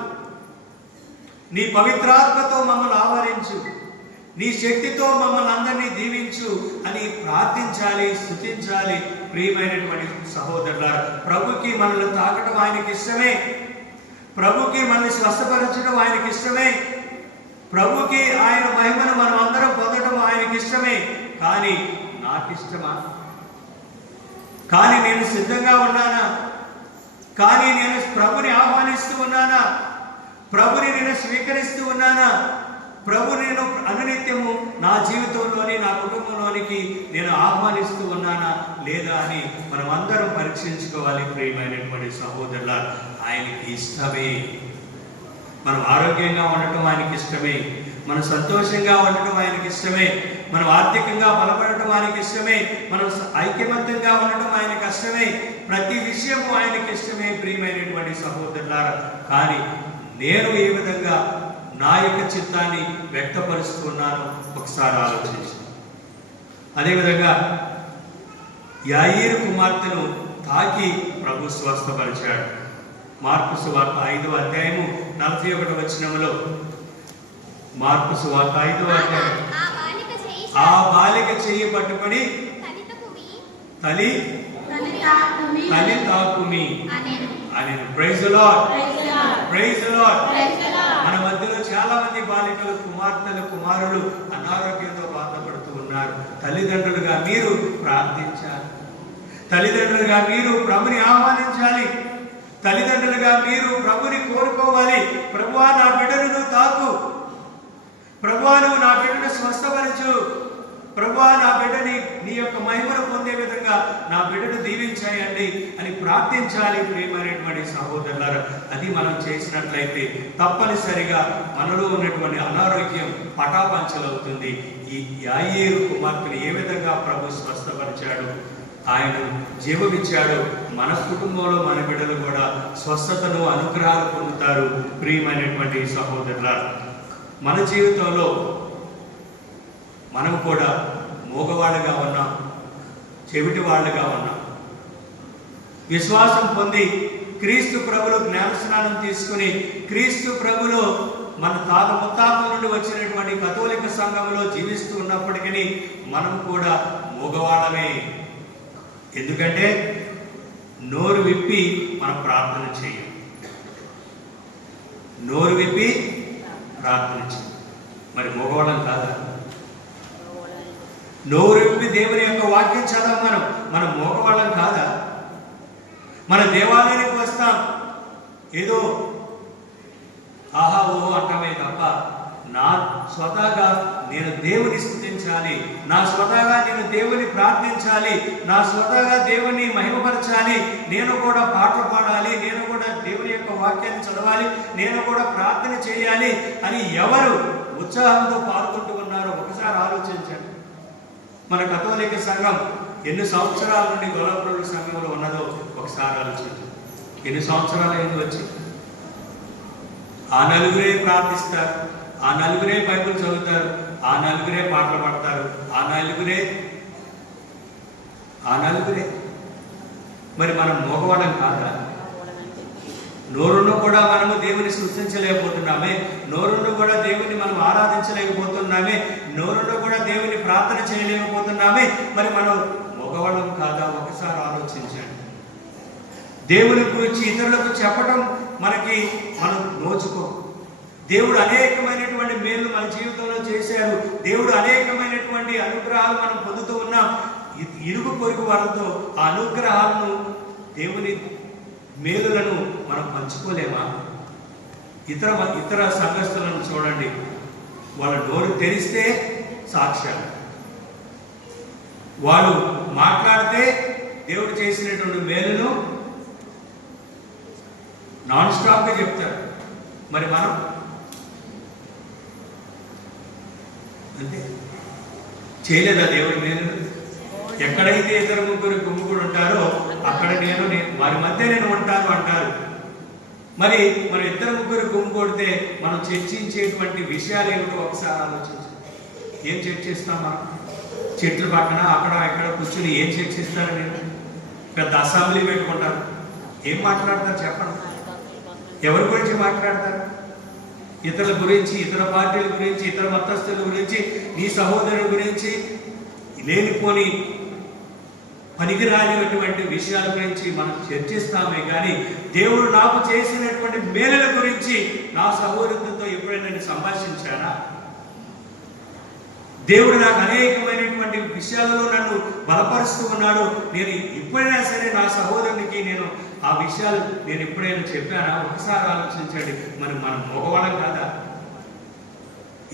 నీ పవిత్రాత్మతో మమ్మల్ని ఆవరించు, నీ శక్తితో మమ్మల్ని అందరినీ దీవించు అని ప్రార్థించాలి, స్తుతించాలి. ప్రియమైనటువంటి సహోదరులారా, ప్రభుకి మనల్ని తాకడం ఆయనకి ఇష్టమే. ప్రభుకి మనల్ని స్వస్థపరచడం ఆయనకి ఇష్టమే. ప్రభుకి ఆయన మహిమను మనం అందరం పొందడం ఆయనకి ఇష్టమే. కానీ నాకు ఇష్టమా? కానీ నేను సిద్ధంగా ఉన్నానా? కానీ నేను ప్రభుని ఆహ్వానిస్తూ ఉన్నానా? ప్రభుని నేను స్వీకరిస్తూ ఉన్నానా? ప్రభు నేను అనునిత్యము నా జీవితంలోని, నా కుటుంబంలోనికి నేను ఆహ్వానిస్తూ ఉన్నానా లేదా అని మనం అందరం పరీక్షించుకోవాలి. ప్రియమైనటువంటి సహోదరులా, ఆయనకి ఇష్టమే. మనం ఆరోగ్యంగా ఉండటం ఆయనకి ఇష్టమే, మనం సంతోషంగా ఉండటం ఆయనకి ఇష్టమే, మనం ఆర్థికంగా బలపడటం ఆయనకి ఇష్టమే, మనం ఐక్యమత్యంగా ఉండటం ఆయనకి ఇష్టమే. ప్రతి విషయము ఆయనకి ఇష్టమే. ప్రియమైనటువంటి సహోదరులారా, కానీ నేను ఏ విధంగా నా యొక్క చిత్తాన్ని వ్యక్తపరుస్తున్నాను ఒకసారి ఆలోచించి. అదేవిధంగా యాయీరు కుమార్తెను తాకి ప్రభు స్వస్థపరిచాడు. మార్కు సువార్త 5వ అధ్యాయము 41వ వచనంలో, మార్కు సువార్త 5వ అధ్యాయం, ఆ బాలిక చెయ్యి పట్టుకొని తలి తాకుమి అని. Praise the Lord. Praise the Lord. మన మధ్యలో చాలా మంది బాలికలు, కుమార్తెలు, కుమారులు అనారోగ్యంతో బాధపడుతూ ఉన్నారు. తల్లిదండ్రులుగా మీరు ప్రార్థించాలి. తల్లిదండ్రులుగా మీరు ప్రభుని ఆహ్వానించాలి. తల్లిదండ్రులుగా మీరు ప్రభుని కోరుకోవాలి. ప్రభువా నా బిడ్డను నువ్వు తాకు, ప్రభువా నువ్వు నా బిడ్డను స్వస్థపరచు, ప్రభువా నా బిడ్డని నీ యొక్క మహిమను పొందే విధంగా నా బిడ్డను దీవించాయండి అని ప్రార్థించాలి. ప్రియమైనటువంటి సహోదరులారా, అది మనం చేసినట్లయితే తప్పనిసరిగా మనలో ఉన్నటువంటి అనారోగ్యం పటాపంచలవుతుంది. ఈ యాయేరు కుమార్తెను ఏ విధంగా ప్రభు స్వస్థపరిచాడు, ఆయన జీవమిచ్చాడు, మన కుటుంబంలో మన బిడ్డలు కూడా స్వస్థతను అనుగ్రహాలు పొందుతారు. ప్రియమైనటువంటి సహోదరులారా, మన జీవితంలో మనం కూడా మూగవాళ్ళగా ఉన్నాం, చెవిటి వాళ్ళగా ఉన్నాం. విశ్వాసం పొంది క్రీస్తు ప్రభులో జ్ఞానస్నానం తీసుకుని క్రీస్తు ప్రభులో మన తాత ముత్తాతల నుండి వచ్చినటువంటి కథోలిక సంఘంలో జీవిస్తూ ఉన్నప్పటికీ మనం కూడా మూగవాళ్ళమే. ఎందుకంటే నోరు విప్పి మనం ప్రార్థన చేయం, నోరు విప్పి ప్రార్థన చేయం. మరి మూగవాళ్ళం కాదా? నోరు విప్పి దేవుని యొక్క వాక్యం చదవం. మనం మూగవాళ్ళం కాదా? మన దేవాలయానికి వస్తాం, ఏదో ఆహా ఓహో అంటామే తప్ప నా స్వతహాగా నేను దేవుని స్తుతించాలి, నా స్వతహాగా నేను దేవుని ప్రార్థించాలి, నా స్వతహాగా దేవుని మహిమపరచాలి, నేను కూడా పాటలు పాడాలి, నేను కూడా దేవుని యొక్క వాక్యాన్ని చదవాలి, నేను కూడా ప్రార్థన చేయాలి అని ఎవరు ఉత్సాహంతో పాల్గొంటూ ఉన్నారో ఒకసారి ఆలోచించండి. మన కథోలిక సంఘం ఎన్ని సంవత్సరాల నుండి గొల్లప్రోలు సంఘంలో ఉన్నదో ఒకసారి ఆలోచించండి. ఎన్ని సంవత్సరాలు అయింది వచ్చి? ఆ నలుగురే ప్రార్థిస్తారు, ఆ నలుగురే బైబిల్ చదువుతారు, ఆ నలుగురే పాటలు పాడతారు, ఆ నలుగురే. మరి మనం మోగవాడం కాదా? నోరును కూడా మనము దేవుని సృష్టించలేకపోతున్నామే, నోరును కూడా దేవుని మనం ఆరాధించలేకపోతున్నామే, నోరును కూడా దేవుని ప్రార్థన చేయలేకపోతున్నామే. మరి మనం మగవాళ్ళం కాదా? ఒకసారి ఆలోచించండి. దేవుని గురించి ఇతరులకు చెప్పడం మనకి మనం నోచుకో. దేవుడు అనేకమైనటువంటి మేలు మన జీవితంలో చేశారు, దేవుడు అనేకమైనటువంటి అనుగ్రహాలు మనం పొందుతూ ఉన్నాం. ఇరుగు పొరుగు వారితో ఆ అనుగ్రహాలను, దేవుని మేలులను మనం పంచుకోలేమా? ఇతర సంఘస్థులను చూడండి, వాళ్ళ నోరు తెరిస్తే సాక్ష్యాలు, వాళ్ళు మాట్లాడితే దేవుడు చేసినటువంటి మేలును నాన్ స్టాప్గా చెప్తారు. మరి మనం అంతే చేయలేదా దేవుడి మేలు? ఎక్కడైతే ఇద్దరు ముగ్గురు గుమ్ముగుడు ఉంటారో అక్కడ నేను వారి మధ్య నేను ఉంటాను అంటారు. మరి మనం ఇద్దరు ముగ్గురు గుమ్ముకొడితే మనం చర్చించేటువంటి విషయాలు ఏమిటో ఒకసారి ఆలోచించండి. ఏం చర్చిస్తాం మనం? చెట్లు పక్కన అక్కడ ఎక్కడ కూర్చుని ఏం చర్చిస్తారు? నేను పెద్ద అసెంబ్లీ పెట్టుకుంటారు, ఏం మాట్లాడతారు చెప్పండి? ఎవరి గురించి మాట్లాడతారు? ఇతరుల గురించి, ఇతర పార్టీల గురించి, ఇతర మతస్థుల గురించి, నీ సహోదరుల గురించి, లేనిపోని పనికిరానిటువంటి విషయాల గురించి మనం చర్చిస్తామే కానీ దేవుడు నాకు చేసినటువంటి మేలుల గురించి నా సహోదరులతో ఎప్పుడైనా నేను సంభాషించానా? దేవుడు నాకు అనేకమైనటువంటి విషయాలలో నన్ను బలపరుస్తూ ఉన్నాడు, నేను ఎప్పుడైనా సరే నా సహోదరునికి నేను ఆ విషయాలు నేను ఎప్పుడైనా చెప్పానా? ఒకసారి ఆలోచించండి. మనం మగవాళ్ళం కాదా?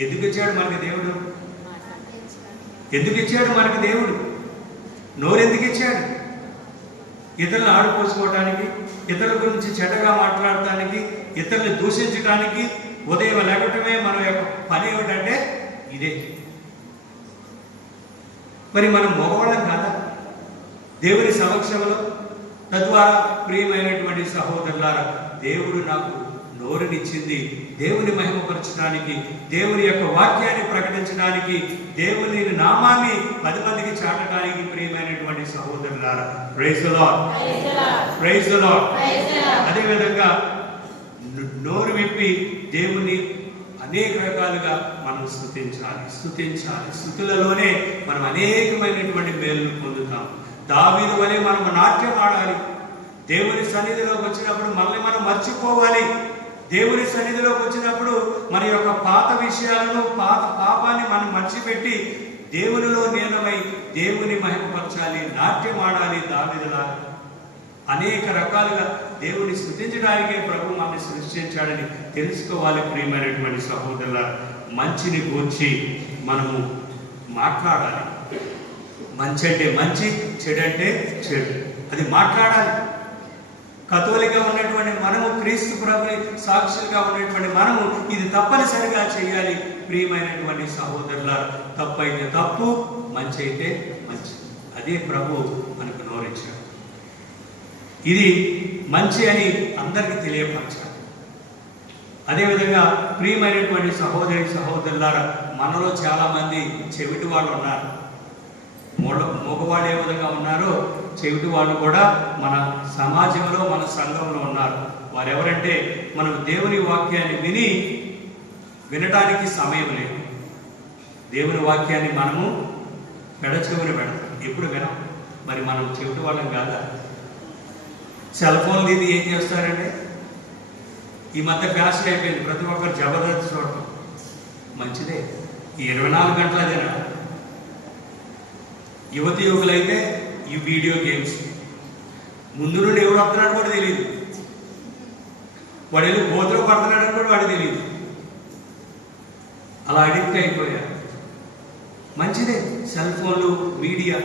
ఎందుకు ఇచ్చాడు మనకి దేవుడు? ఎందుకు ఇచ్చాడు మనకి దేవుడు? నోరెందుకు ఇచ్చాడు? ఇతరులను ఆడుకోసుకోవడానికి, ఇతరుల గురించి చెడ్డగా మాట్లాడటానికి, ఇతరులను దూషించడానికి. ఉదయం లేవటమే మన యొక్క పని ఏమిటంటే ఇదే. మరి మనం మగవాళ్ళం కాదా దేవుని సమక్షంలో? తద్వారా ప్రియమైనటువంటి సహోదరులారా, దేవుడు నాకు నోరునిచ్చింది దేవుని మహిమపరచడానికి, దేవుని యొక్క వాక్యాన్ని ప్రకటించడానికి, దేవుని నామాన్ని 10 మందికి చాటడానికి. ప్రియమైనటువంటి సహోదరులారా, praise the Lord, praise the Lord. అదేవిధంగా నోరు విప్పి దేవుని అనేక రకాలుగా మనం స్తుతించాలి. స్తుతులలోనే మనం అనేకమైనటువంటి మేలును పొందుతాం. దావీదు వలె మనం నాట్యం ఆడాలి. దేవుని సన్నిధిలోకి వచ్చినప్పుడు మనల్ని మనం మర్చిపోవాలి. దేవుని సన్నిధిలోకి వచ్చినప్పుడు మన యొక్క పాత విషయాలను, పాత పాపాన్ని మనం మర్చిపెట్టి దేవునిలో లీనమై దేవుని మహిమపరచాలి, నాట్యం ఆడాలి. దావీదులాగా అనేక రకాలుగా దేవుని స్తుతించడానికే ప్రభు మనల్ని సృష్టించాడని తెలుసుకోవాలి. ప్రియమైనటువంటి సహోదరుల, మంచిని గూర్చి మనము మాట్లాడాలి. మంచి అంటే మంచి, చెడు అంటే చెడు, అది మాట్లాడాలి. కథోలిగా ఉన్నటువంటి మనము, క్రీస్తు ప్రభుని సాక్షులుగా ఉన్నటువంటి మనము ఇది తప్పనిసరిగా చేయాలి. ప్రియమైనటువంటి సహోదరుల, తప్పు అయితే తప్పు, మంచి అయితే మంచి, అదే ప్రభు మనకు నోరించాడు. ఇది మంచి అని అందరికీ తెలియపరచాలి. అదేవిధంగా ప్రియమైనటువంటి సహోదరి సహోదరులారా, మనలో చాలా మంది చెవిటి వాళ్ళు ఉన్నారు. మగవాళ్ళు ఏ విధంగా ఉన్నారో చెవిటి వాళ్ళు కూడా మన సమాజంలో, మన సంఘంలో ఉన్నారు. వారు ఎవరంటే, మనం దేవుని వాక్యాన్ని వినడానికి సమయం లేదు. దేవుని వాక్యాన్ని మనము పెడచెవిని పెడతాం, ఎప్పుడు వినం. మరి మనం చెవిటి వాళ్ళం కాదా? సెల్ ఫోన్ ఇది ఏం చేస్తారంటే, ఈ మధ్య ఫ్యాషన్ అయిపోయింది, ప్రతి ఒక్కరు జబర్దస్త్ చూడటం. మంచిదే, ఈ 24 గంటల అదేనా? యువతి యువకులైతే ఈ వీడియో గేమ్స్, ముందు నుండి ఎవడు వస్తున్నాడు కూడా తెలియదు, వాడు వెళ్ళి గోతులో పడుతున్నాడని కూడా వాడు తెలియదు. అలా అడిక్ట్ అయిపోయారు. మంచిదే, సెల్ ఫోన్లు, మీడియా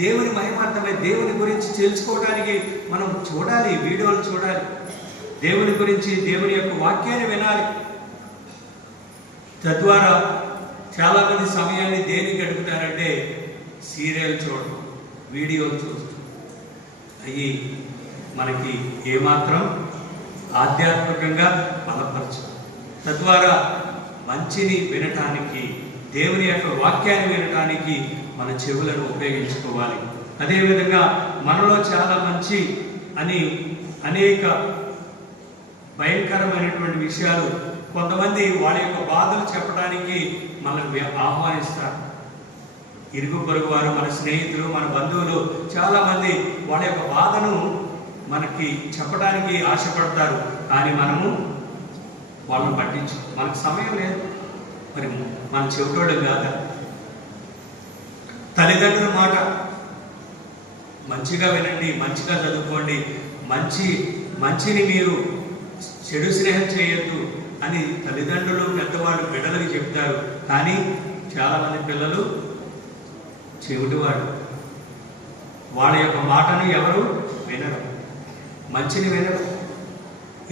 దేవుని మహిమార్థమై దేవుని గురించి తెలుసుకోవడానికి మనం చూడాలి, వీడియోలు చూడాలి, దేవుని గురించి, దేవుని యొక్క వాక్యాన్ని వినాలి. తద్వారా చాలామంది సమయాన్ని దేనికి గడుపుతారంటే సీరియల్ చూడటం, వీడియోలు చూడటం. అవి మనకి ఏమాత్రం ఆధ్యాత్మికంగా బలపరచదు. తద్వారా మంచిని వినటానికి, దేవుని యొక్క వాక్యాన్ని వినటానికి మన చెవులను ఉపయోగించుకోవాలి. అదేవిధంగా మనలో చాలా మంచి అని అనేక భయంకరమైనటువంటి విషయాలు, కొంతమంది వాళ్ళ యొక్క బాధలు చెప్పడానికి మనల్ని ఆహ్వానిస్తారు. ఇరుగు పొరుగు వారు, మన స్నేహితులు, మన బంధువులు చాలామంది వాళ్ళ యొక్క బాధను మనకి చెప్పడానికి ఆశపడతారు. కానీ మనము వాళ్ళని పట్టించు, మనకు సమయం లేదు. మరి మన చెవిటోళ్ళం కాదా? తల్లిదండ్రుల మాట మంచిగా వినండి, మంచిగా చదువుకోండి, మంచిని మీరు చెడు స్నేహం చేయొద్దు అని తల్లిదండ్రులు, పెద్దవాళ్ళు బిడ్డలకు చెప్తారు. కానీ చాలామంది పిల్లలు చెవిటివాడు, వాళ్ళ యొక్క మాటను ఎవరు వినరు, మంచిని వినరు.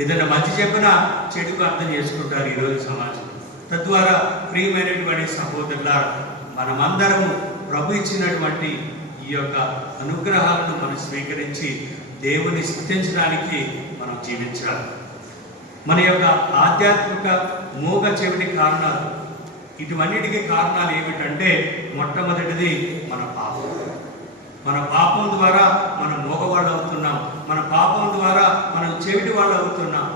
ఏదైనా మంచి చెప్పినా చెడుకు అర్థం చేసుకుంటారు ఈరోజు సమాజం. తద్వారా ప్రియమైనటువంటి సహోదరుల, మనమందరము ప్రభు ఇచ్చినటువంటి ఈ యొక్క అనుగ్రహాలను మనం స్వీకరించి దేవుని స్తుతించడానికి మనం జీవించాలి. మన యొక్క ఆధ్యాత్మిక మూగ చెవిటి కారణాలు, ఇటువన్నిటికీ కారణాలు ఏమిటంటే, మొట్టమొదటిది మన పాపం. మన పాపం ద్వారా మనం మూగవాళ్ళు అవుతున్నాం, మన పాపం ద్వారా మనం చెవిటి వాళ్ళు అవుతున్నాం.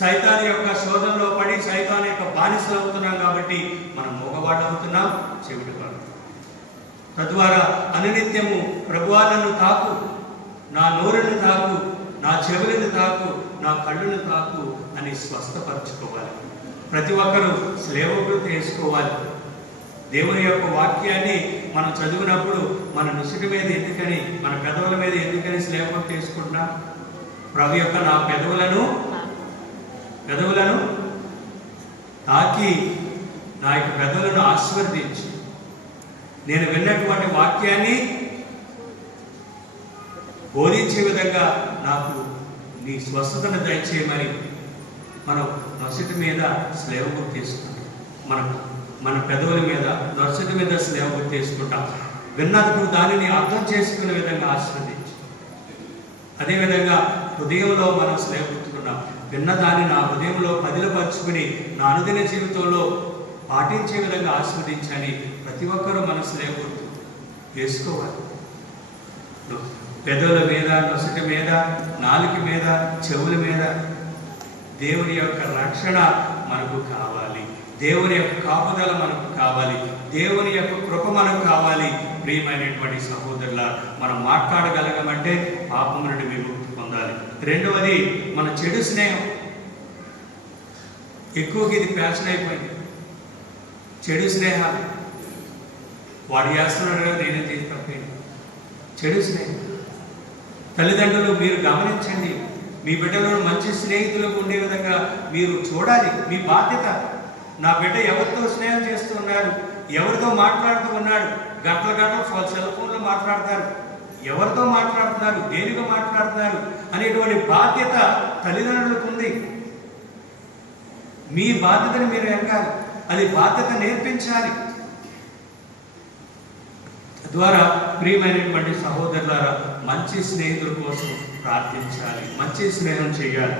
సైతాన్ యొక్క శోధనలో పడి సైతాన్ యొక్క బానిసలు అవుతున్నాం కాబట్టి మనం మూగవాళ్ళు అవుతున్నాం, చెవిటి వాళ్ళు. తద్వారా అనునిత్యము ప్రభువా నన్ను తాకు, నా నోరును తాకు, నా చెవులను తాకు, నా కళ్ళను తాకు అని స్వస్థపరచుకోవాలి. ప్రతి ఒక్కరూ స్లేవకృతి వేసుకోవాలి. దేవుని యొక్క వాక్యాన్ని మనం చదివినప్పుడు మన నుసుటి మీద ఎందుకని, మన పెదవుల మీద ఎందుకని స్లేవకృతి వేసుకుంటున్నాం? ప్రభు యొక్క నా పెదవులను తాకి నా యొక్క పెదవులను ఆశీర్వదించు, నేను విన్నటువంటి వాక్యాన్ని బోధించే విధంగా నాకు నీ స్వస్థతను దయచేయమని మనం నొసటి మీద స్లేవ గుర్తు తీసుకుంటాం. మన పెదవుల మీద, నొసటి మీద స్లేవ గుర్తు తీసుకుంటాం. విన్నప్పుడు దానిని అర్థం చేసుకునే విధంగా ఆశీర్వదించు. అదేవిధంగా హృదయంలో మనం స్లేవ గుర్తుకున్నాం. విన్నదాన్ని నా హృదయంలో పదిలపరుచుకుని నా అనుదిన జీవితంలో పాటించే విధంగా ఆశీర్వదించని ప్రతి ఒక్కరూ మన స్లేవ గుర్తు వేసుకోవాలి. పెదవుల మీద, నొసటి మీద, నాలుక మీద, చెవుల మీద దేవుని యొక్క రక్షణ మనకు కావాలి, దేవుని యొక్క కాపుదల మనకు కావాలి, దేవుని యొక్క కృప మనకు కావాలి. ప్రియమైనటువంటి సహోదరుల, మనం మాట్లాడగలగమంటే పాపం నుండి విముక్తి పొందాలి. రెండవది మన చెడు స్నేహం. ఎక్కువగా ఇది ఫ్యాషన్ అయిపోయింది, చెడు స్నేహాలు. వాడు చేస్తున్నాడు కదా, నేనే చేసి తప్పేంటి? చెడు స్నేహం. తల్లిదండ్రులు మీరు గమనించండి, మీ బిడ్డలను మంచి స్నేహితులకు ఉండే విధంగా మీరు చూడాలి. మీ బాధ్యత. నా బిడ్డ ఎవరితో స్నేహం చేస్తూ ఉన్నారు, ఎవరితో మాట్లాడుతూ ఉన్నాడు. గంటల గంటలు సెల్ ఫోన్లో మాట్లాడతారు. ఎవరితో మాట్లాడుతున్నారు, దేనిగా మాట్లాడుతున్నారు అనేటువంటి బాధ్యత తల్లిదండ్రులకు ఉంది. మీ బాధ్యతని మీరు ఎరగాలి. అది బాధ్యత నేర్పించాలి. ద్వారా ప్రియమైనటువంటి సహోదరులారా, మంచి స్నేహితుల కోసం ప్రార్థించాలి, మంచి స్నేహం చేయాలి.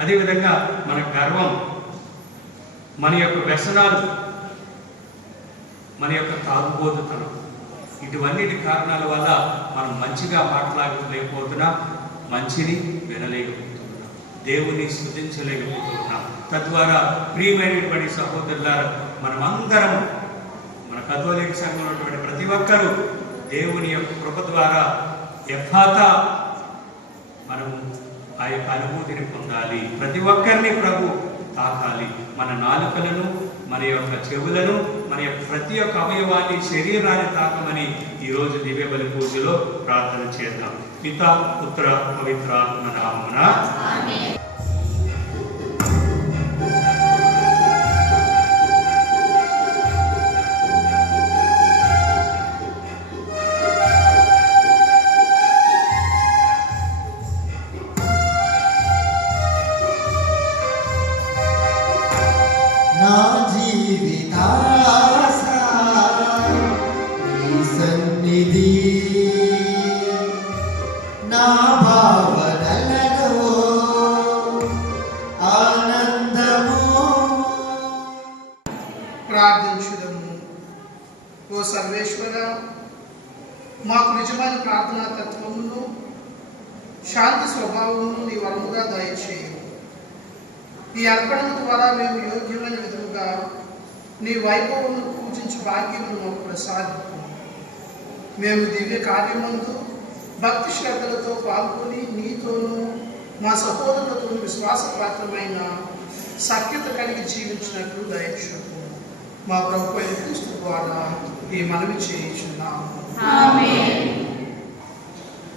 అదేవిధంగా మన గర్వం, మన యొక్క వ్యసనాలు, మన యొక్క తాగుబోతుతనం, ఇటువన్నిటి కారణాల వల్ల మనం మంచిగా మాట్లాడలేకపోతున్నాం, మంచిని వినలేకపోతున్నాం, దేవుని స్తుతించలేకపోతున్నాం. తద్వారా ప్రియమైనటువంటి సహోదరులారా, మనమందరం, మన కథోలిక సంఘంలో ఉన్నటువంటి ప్రతి ఒక్కరూ దేవుని యొక్క కృప ద్వారా ఎఫాతా మనము ఆ యొక్క అనుభూతిని పొందాలి. ప్రతి ఒక్కరిని ప్రభు తాకాలి. మన నాలుకలను, మన యొక్క చెవులను, మన యొక్క ప్రతి ఒక్క అవయవాన్ని, శరీరాన్ని తాకమని ఈరోజు దివ్య బలి పూజలో ప్రార్థన చేద్దాం. పితా, పుత్ర, పవిత్రాత్మ నామమున ఆమేన్. నా జీవితాశ నీ సన్నిధి, నా భావనలలో ఆనందము. ప్రార్థించుదము. ఓ సర్వేశ్వర, మాకు నిజమైన ప్రార్థనా తత్వమును, శాంతి స్వభావమును నీ వరముగా దయచేయు. ఈ అర్పణ ద్వారా మేము యోగ్యమైన విధముగా నీ వైభవమును పూజించు భాగ్యమును మాకు ప్రసాదించు. మేము దివ్య కార్యమందు భక్తి శ్రద్ధలతో పాల్గొని నీతోనూ మా సహోదరులతో విశ్వాసపాత్రమైన సఖ్యత కలిగి జీవించినట్లు దయచేయు. మా ప్రభు అయిన క్రీస్తు ద్వారా ఈ మనవి చేయుచున్నాము. ఆమేన్.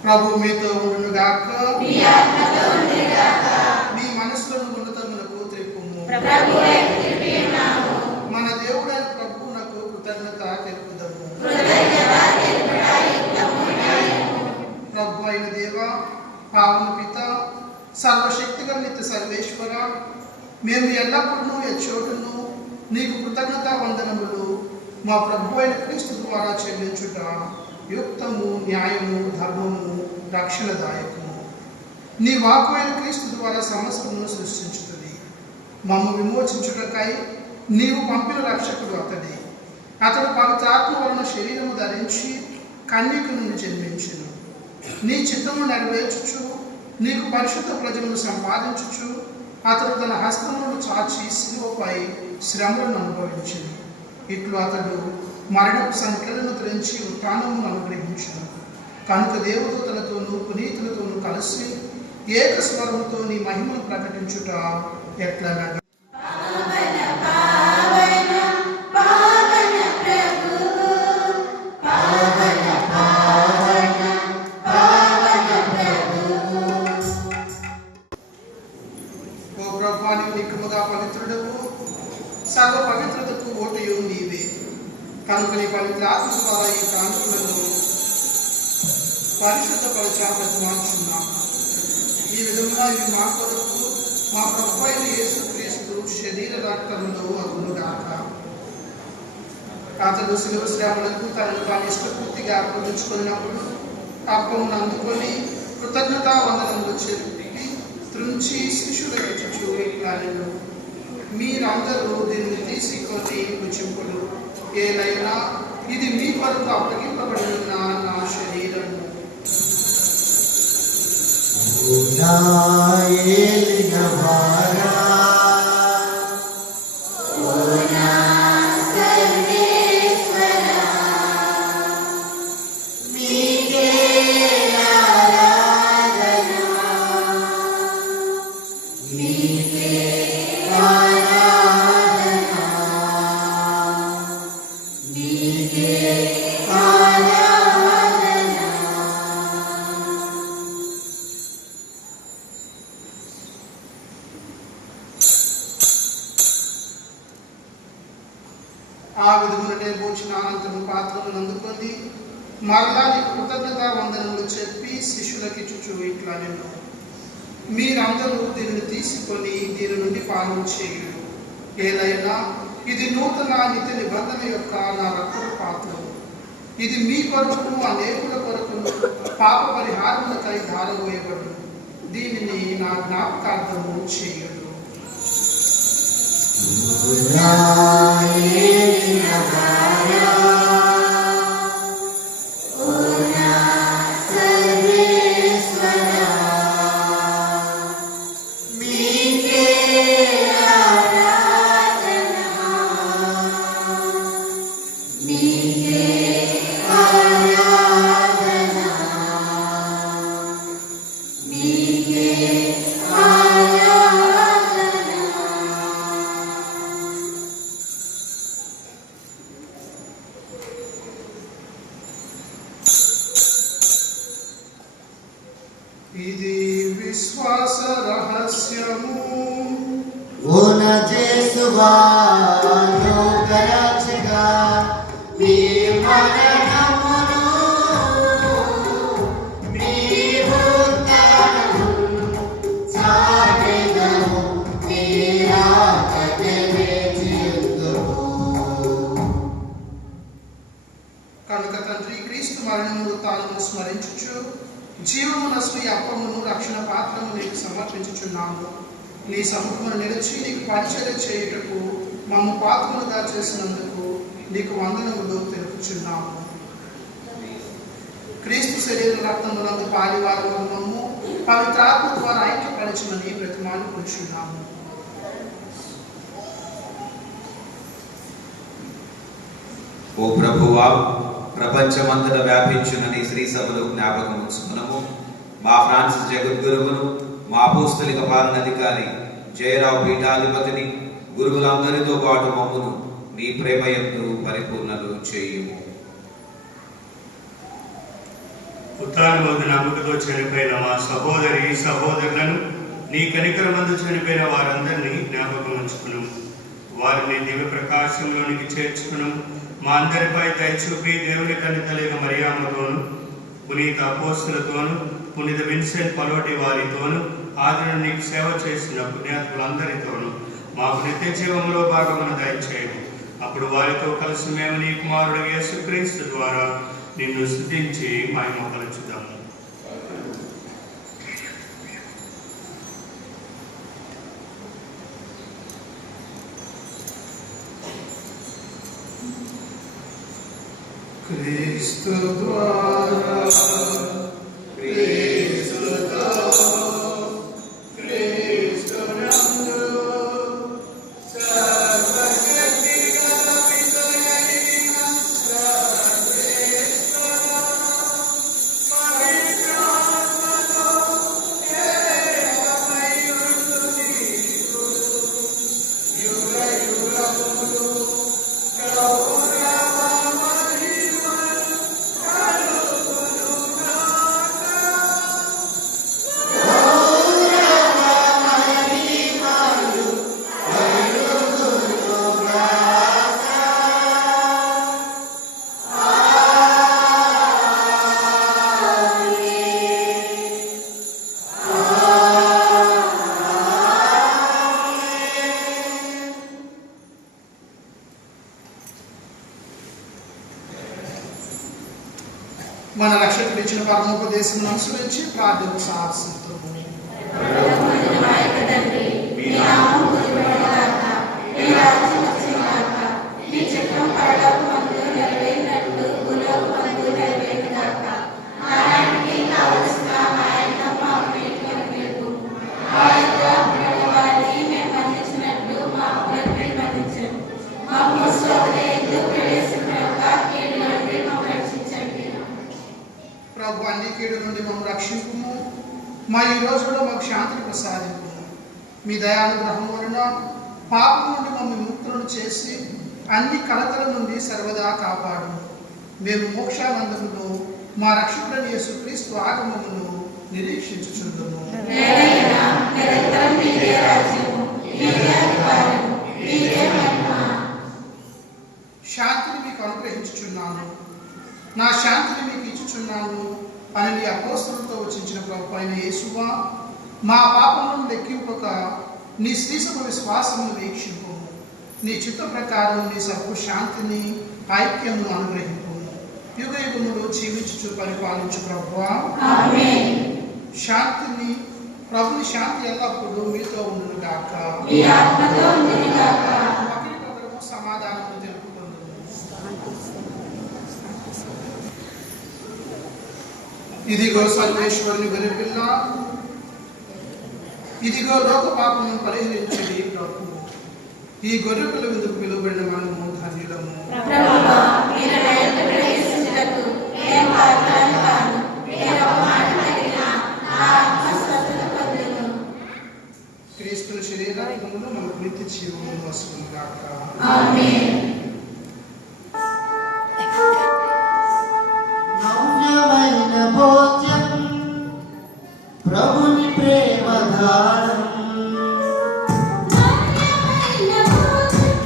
ప్రభు మీతో ఉండునుగాక. మీ ఆత్మతో ఉండునుగాక. మీ మనసులను ఉన్నతములకు త్రిప్పుము. ప్రభువే త్రిప్పియున్నాము. మన దేవుడైన ప్రభువునకు కృతజ్ఞత తెలుపుదము. కృతజ్ఞత తెలుపుట యుక్తము, న్యాయము. ప్రభు అయిన దేవ, పావన పిత, సర్వశక్తిగల నిత్య సర్వేశ్వర, మేము ఎల్లప్పుడూ ఎచ్చోటును నీకు కృతజ్ఞత వందనములు మా ప్రభు అయిన క్రీస్తు ద్వారా చెల్లించుట యుక్తము, న్యాయము, ధర్మము, రక్షణదాయకము. నీ వాక్కు అయిన క్రీస్తు ద్వారా సమస్తమును సృష్టించుతుంది. మమ్ము విమోచించుటకై నీవు పంపిన రక్షకుడు అతడే. అతడు పవిత్రాత్మ వలన శరీరము ధరించి కన్యక నుండి జన్మించెను. నీ చిత్తము నెరవేర్చుచు నీకు పరిశుద్ధ ప్రజలను సంపాదించుచు అతడు తన హస్తములను చాచి శిలువపై శ్రమలను అనుభవించెను. ఇట్లు అతడు మరణపు సంఖ్యలను ధరించి ఉత్థానమును అనుగ్రహించును. కనుక దేవదూతలతోనూ పునీతులతోనూ కలిసి ఏక స్వరముతో నీ మహిమను ప్రకటించుట ఎట్లనగా పవిత్రుడవు, సర్వ పవిత్రతకు ఓటయు నీవే. కనుక నీ పవిత్ర ఆత్మ ద్వారా ఈ కాంతులను పరిశుద్ధపరచా ప్రతిమానుచున్నాము. ఈ విధముగా ఇవి మా కొరకు మా ప్రభు అయిన యేసుక్రీస్తు శరీర రక్తములు అగునుగాక. అతడు శిలువ శ్రమలకు తనను తాను ఇష్టపూర్తిగా అర్పించుకున్నప్పుడు అప్పమును అందుకొని కృతజ్ఞతా వందనములు చెప్పి త్రుంచి శిష్యులకు ఇచ్చుచు ఇట్లనెను, మీరందరూ దీన్ని తీసుకొని రుచింపుడు. ఏలైనా ఇది మీ కొరకు అప్పగింపబడిన నా శరీరము. పాత్రలను అందుకొని మరలా నీకు కృతజ్ఞతా వందనములు చెప్పి శిష్యులకి ఇచ్చుచు ఇట్లా నేను మీరందరూ దీనిని తీసుకొని దీని నుండి పాలన చేయుడు. ఏదైనా ఇది నూతన నిత్య నిబంధన యొక్క నా రక్తపు పాత్రము. ఇది మీ కొరకును అనేకుల కొరకును పాప పరిహారములకై ధారవేయబడు. దీనిని నా జ్ఞాపకార్థము చేయుడు. ఇది విశ్వాస రహస్యము. ఓ నా యేసువా లోకరక్షకా, మీ మరణమును మీ ఉత్థానము చాటెదము, మీ రాకడై వేచియుందుము. కనుక తండ్రి క్రీస్తు మరణము ఉత్థానము స్మరించుచు జీవమునస్సు ఈ అప్పమును రక్షణ పాత్రము నీకు సమర్పించుచున్నాము. నీ సముఖమును నిలిచి నీకు పరిచర్య చేయుటకు మమ్ము పాత్రలుగా చేసినందుకు నీకు వందనములు తెలుపుచున్నాము. క్రీస్తు శరీర రక్తములందు పాలివారము మమ్ము పవిత్రాత్మ ద్వారా ఐక్యపరచమని బ్రతిమాలుకొనుచున్నాము. ఓ ప్రభువా, ప్రపంచమంతటా వ్యాపించిన నీ శ్రీ సభలో జ్ఞాపకం ఉంచుకున్నాము. మా ఫ్రాన్సిస్ జగద్గురువును, మా అపోస్తలిక పాలనాధికారి జయరావు పీఠాధిపతిని, గురువులందరితో పాటు మమ్మును నీ ప్రేమ యందు పరిపూర్ణలు చేయుము. ఉత్థానమందు నమ్మకతో చనిపోయిన మా సహోదరి సహోదరులను, నీ కనికరమందు చనిపోయిన వారందరినీ జ్ఞాపకం ఉంచుకును. వారిని దివ్య ప్రకాశంలోనికి చేర్చుకును. మా అందరిపై దయచూపి దేవుని కన్నితలైన మరియమ్మతోను, పునీత అపోస్తులతోను, పునీత విన్సెంట్ పలోటి వారితోను, ఆదిన నీకు సేవ చేసిన పుణ్యాత్ములందరితోను మాకు నిత్య జీవంలో భాగమును దయచేయము. అప్పుడు వారితో కలిసి మేము నీ కుమారుడు యేసుక్రీస్తు ద్వారా నిన్ను స్తుతించి మహిమ పరచుదాము. క్రీస్తు ద్వారా క్రీస్తుతో క్రీస్తునందు సర్వశక్తి గల పితయైన సర్వేశ్వర పవిత్రాత్మతో ఏకమయ్యుండు నీకు యుగ యుగములు మన రక్షకుడు ఇచ్చిన పరమోపదేశం అనుసరించి ప్రార్థన సాహసంతో ప్రభు అన్ని కీడు నుండి మమ్మల్ని రక్షింపుము. మా ఈ రోజులో మాకు శాంతిని ప్రసాదింపు. మీ దయానుగ్రహం వలన పాపం నుండి మమ్మల్ని ముక్తులను చేసి అన్ని కలతల నుండి సర్వదా కాపాడు. మేము మోక్షానందమును మా రక్షకుడైన యేసుక్రీస్తు ఆగమమును నిరీక్షించుచుందుము. శాంతిని మీకు అనుగ్రహించుచున్నాను, నా శాంతిని మీకు ఇచ్చుచున్నాను అని నీ అపోస్తలులతో వచించిన ప్రభువైన యేసువా, మా పాపములను లెక్కింపక నీ శ్రీసభ విశ్వాసమును వీక్షింపు. నీ చిత్త ప్రకారం నీ సభకు శాంతిని ఐక్యమును అనుగ్రహింపు. యుగ యుగములు జీవించుచు పరిపాలించు ప్రభువా, ఆమేన్. శాంతిని ప్రభుని శాంతి ఎల్లప్పుడూ మీతో ఉండును గాక. మీ ఆత్మతో ఉండును గాక. ఒకరికొకరు సమాధానము తెలుపుకొందుము. ఇదిగో సర్వేశ్వరుని గొర్రెపిల్ల, ఇదిగో లోక పాపమును పరిహరించేది ప్రభు. ఈ గొర్రెపిల్ల విందుకు పిలువబడిన మనము ధన్యులము. ప్రభువా, మీరు నా యొద్ద ప్రవేశించుటకు నేను పాత్రను కాను. మీరు ఒక మాట పలికినా నా ఆత్మ స్వస్థత పొందును. క్రీస్తుని శరీరమును మనకు నిత్య జీవమును వస్తుంది గాక. ఆమేన్. నవ్యమైన భోజ్యం, ప్రభుని ప్రేమ దానం, నాణ్యమైన భోజనం,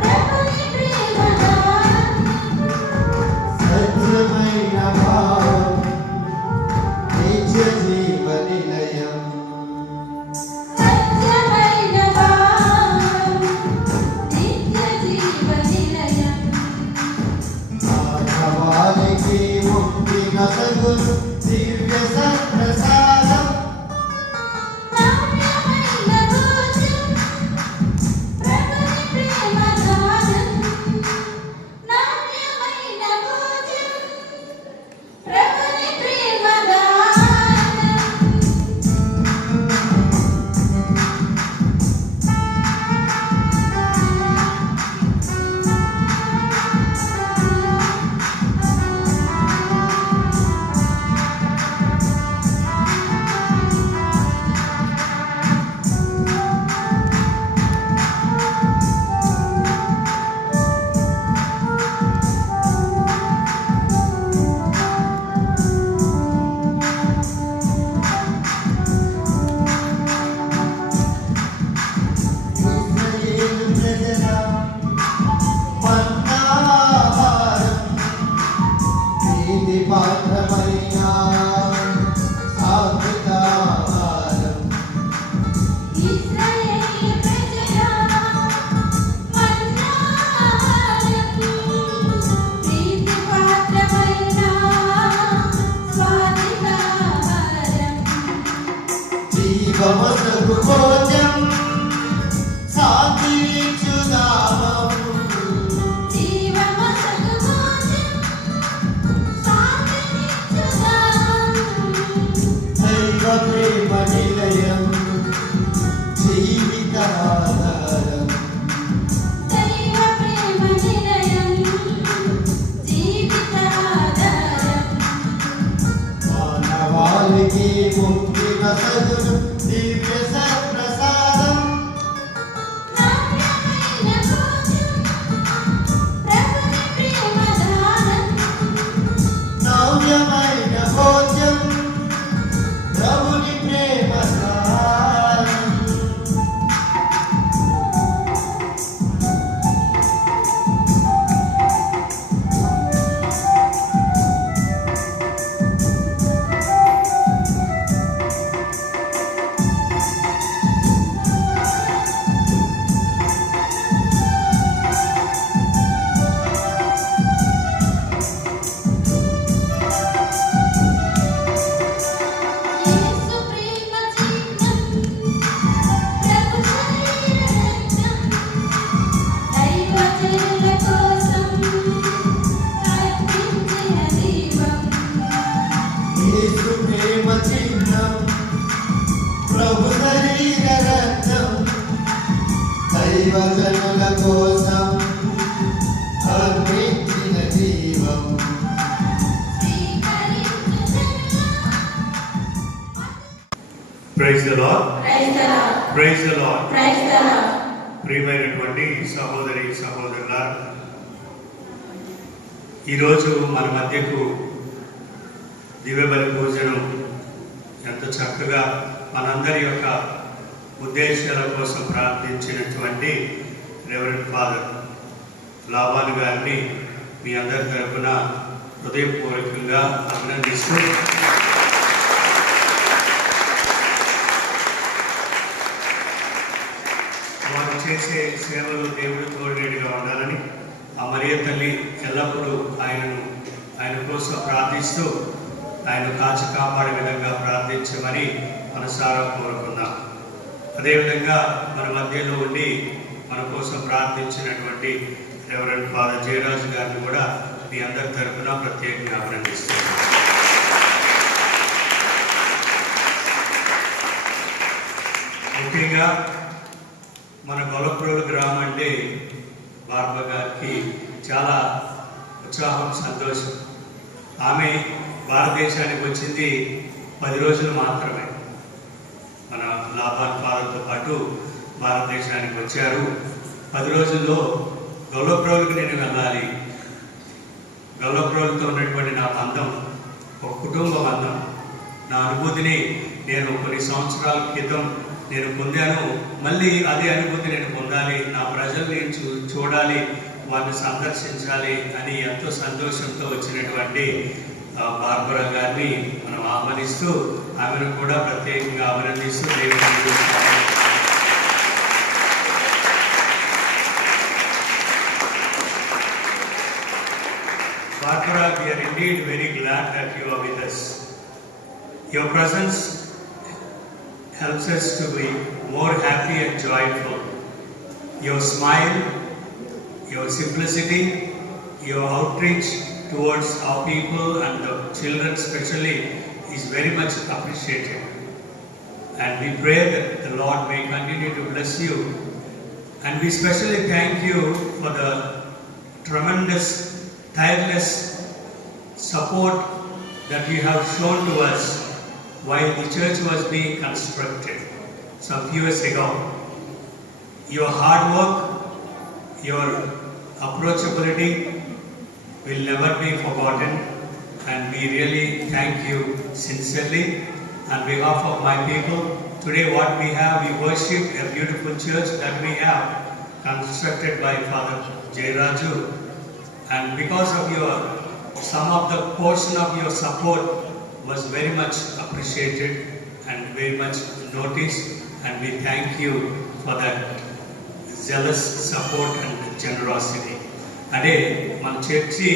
ప్రభుని ప్రేమ దానం. సత్యమైన భావం, నిత్య జీవ నిలయం. సత్యమైన భావం, నిత్య జీవ నిలయం. మానవాళికి ముక్తి నొసగును దివ్య సత్ప్రసాదం. నాణ్యమైన భోజనం, ప్రభుని ప్రేమ దానం. నాణ్యమైన భోజనం, ప్రభుని ప్రేమ దానం. ఇశ్రాయేలు ప్రజల మన్నాహారం, నీతి పాత్రమైన సాత్వికాహారం. ఇశ్రాయేలు ప్రజల మన్నాహారం, ప్రీతి పాత్రమైన స్వాదికాహారం. జీవమసగు భోజం, శాంతినిచ్చు నామము. జీవమసగు భోజనం, శాంతినిచ్చు దానం. దైవ ప్రేమ నిలయం, జీవిత ఆధారం. దైవ ప్రేమ నిలయం, జీవిత ఆధారం. మానవాళికి ముక్తి నొసగును దివ్య సత్ప్రసాదం. నాణ్యమైన భోజనం, ప్రభుని ప్రేమ దానం. నవ్యమైన భోజ్యం, ప్రభుని ప్రేమ దానం. యేసు ప్రేమ చిహ్నం, ప్రభు శరీర రక్తం. దైవ జనుల కోసం అర్పించిన దీపం. యేసు ప్రేమ చిహ్నం, ప్రభు శరీర రక్తం. దైవ జనుల కోసం అర్పించిన జీవం. Praise the Lord. Praise the Lord. Praise the Lord. Praise the Lord. ప్రియమైనటువంటి సహోదరి సహోదరుల, ఈరోజు మన మధ్యకు దివ్యబలి పూజను ఎంత చక్కగా మనందరి యొక్క ఉద్దేశాల కోసం ప్రార్థించినటువంటి రెవరెండ్ ఫాదర్ లాబాను గారిని మీ అందరి తరఫున హృదయపూర్వకంగా అభినందిస్తూ వారు చేసే సేవలు దేవుడు తోడుగా ఉండాలని ఆ మరియ తల్లి ఎల్లప్పుడూ ఆయన కోసం ప్రార్థిస్తూ ఆయన కాచి కాపాడే విధంగా ప్రార్థించమని మనసారా కోరుకుందాం. అదేవిధంగా మన మధ్యలో ఉండి మన కోసం ప్రార్థించినటువంటి రెవరెండ్ ఫాదర్ జయరాజు గారిని కూడా మీ అందరి తరఫున ప్రత్యేకంగా అభినందిస్తున్నాను. ముఖ్యంగా మన గొల్లప్రోలు గ్రామం అంటే బార్బ గారికి చాలా ఉత్సాహం, సంతోషం. ఆమె భారతదేశానికి వచ్చింది 10 రోజులు మాత్రమే. మన లాబాన్ ఫాదర్తో పాటు భారతదేశానికి వచ్చారు. 10 రోజుల్లో గొల్లప్రోలుకి నేను వెళ్ళాలి. గొల్లప్రోలుతో ఉన్నటువంటి నా బంధం ఒక కుటుంబ బంధం. నా అనుభూతిని నేను కొన్ని సంవత్సరాల క్రితం నేను పొందాను. మళ్ళీ అదే అనుభూతి నేను పొందాలి, నా ప్రజల్ని చూడాలి, వారిని సందర్శించాలి అని ఎంతో సంతోషంతో వచ్చినటువంటి బార్బరా గారిని మనం ఆహ్వానిస్తూ ఆమెను కూడా ప్రత్యేకంగా అభినందిస్తూ Barbara, we are indeed very glad that you are with us. Your presence helps us to be more happy and joyful. Your smile, your simplicity, your outreach towards our people and the children especially is very much appreciated. And we pray that the Lord may continue to bless you. And we especially thank you for the tremendous, tireless support that you have shown to us while the church was being constructed some few years ago. Your hard work, your approachability will never be forgotten, and we really thank you sincerely. On behalf of my people, today what we have, we worship a beautiful church that we have constructed by Father Jayaraju, and because of some of the portion of your support was very much appreciated and very much noticed, and we thank you for that zealous support and generosity. అదే మన church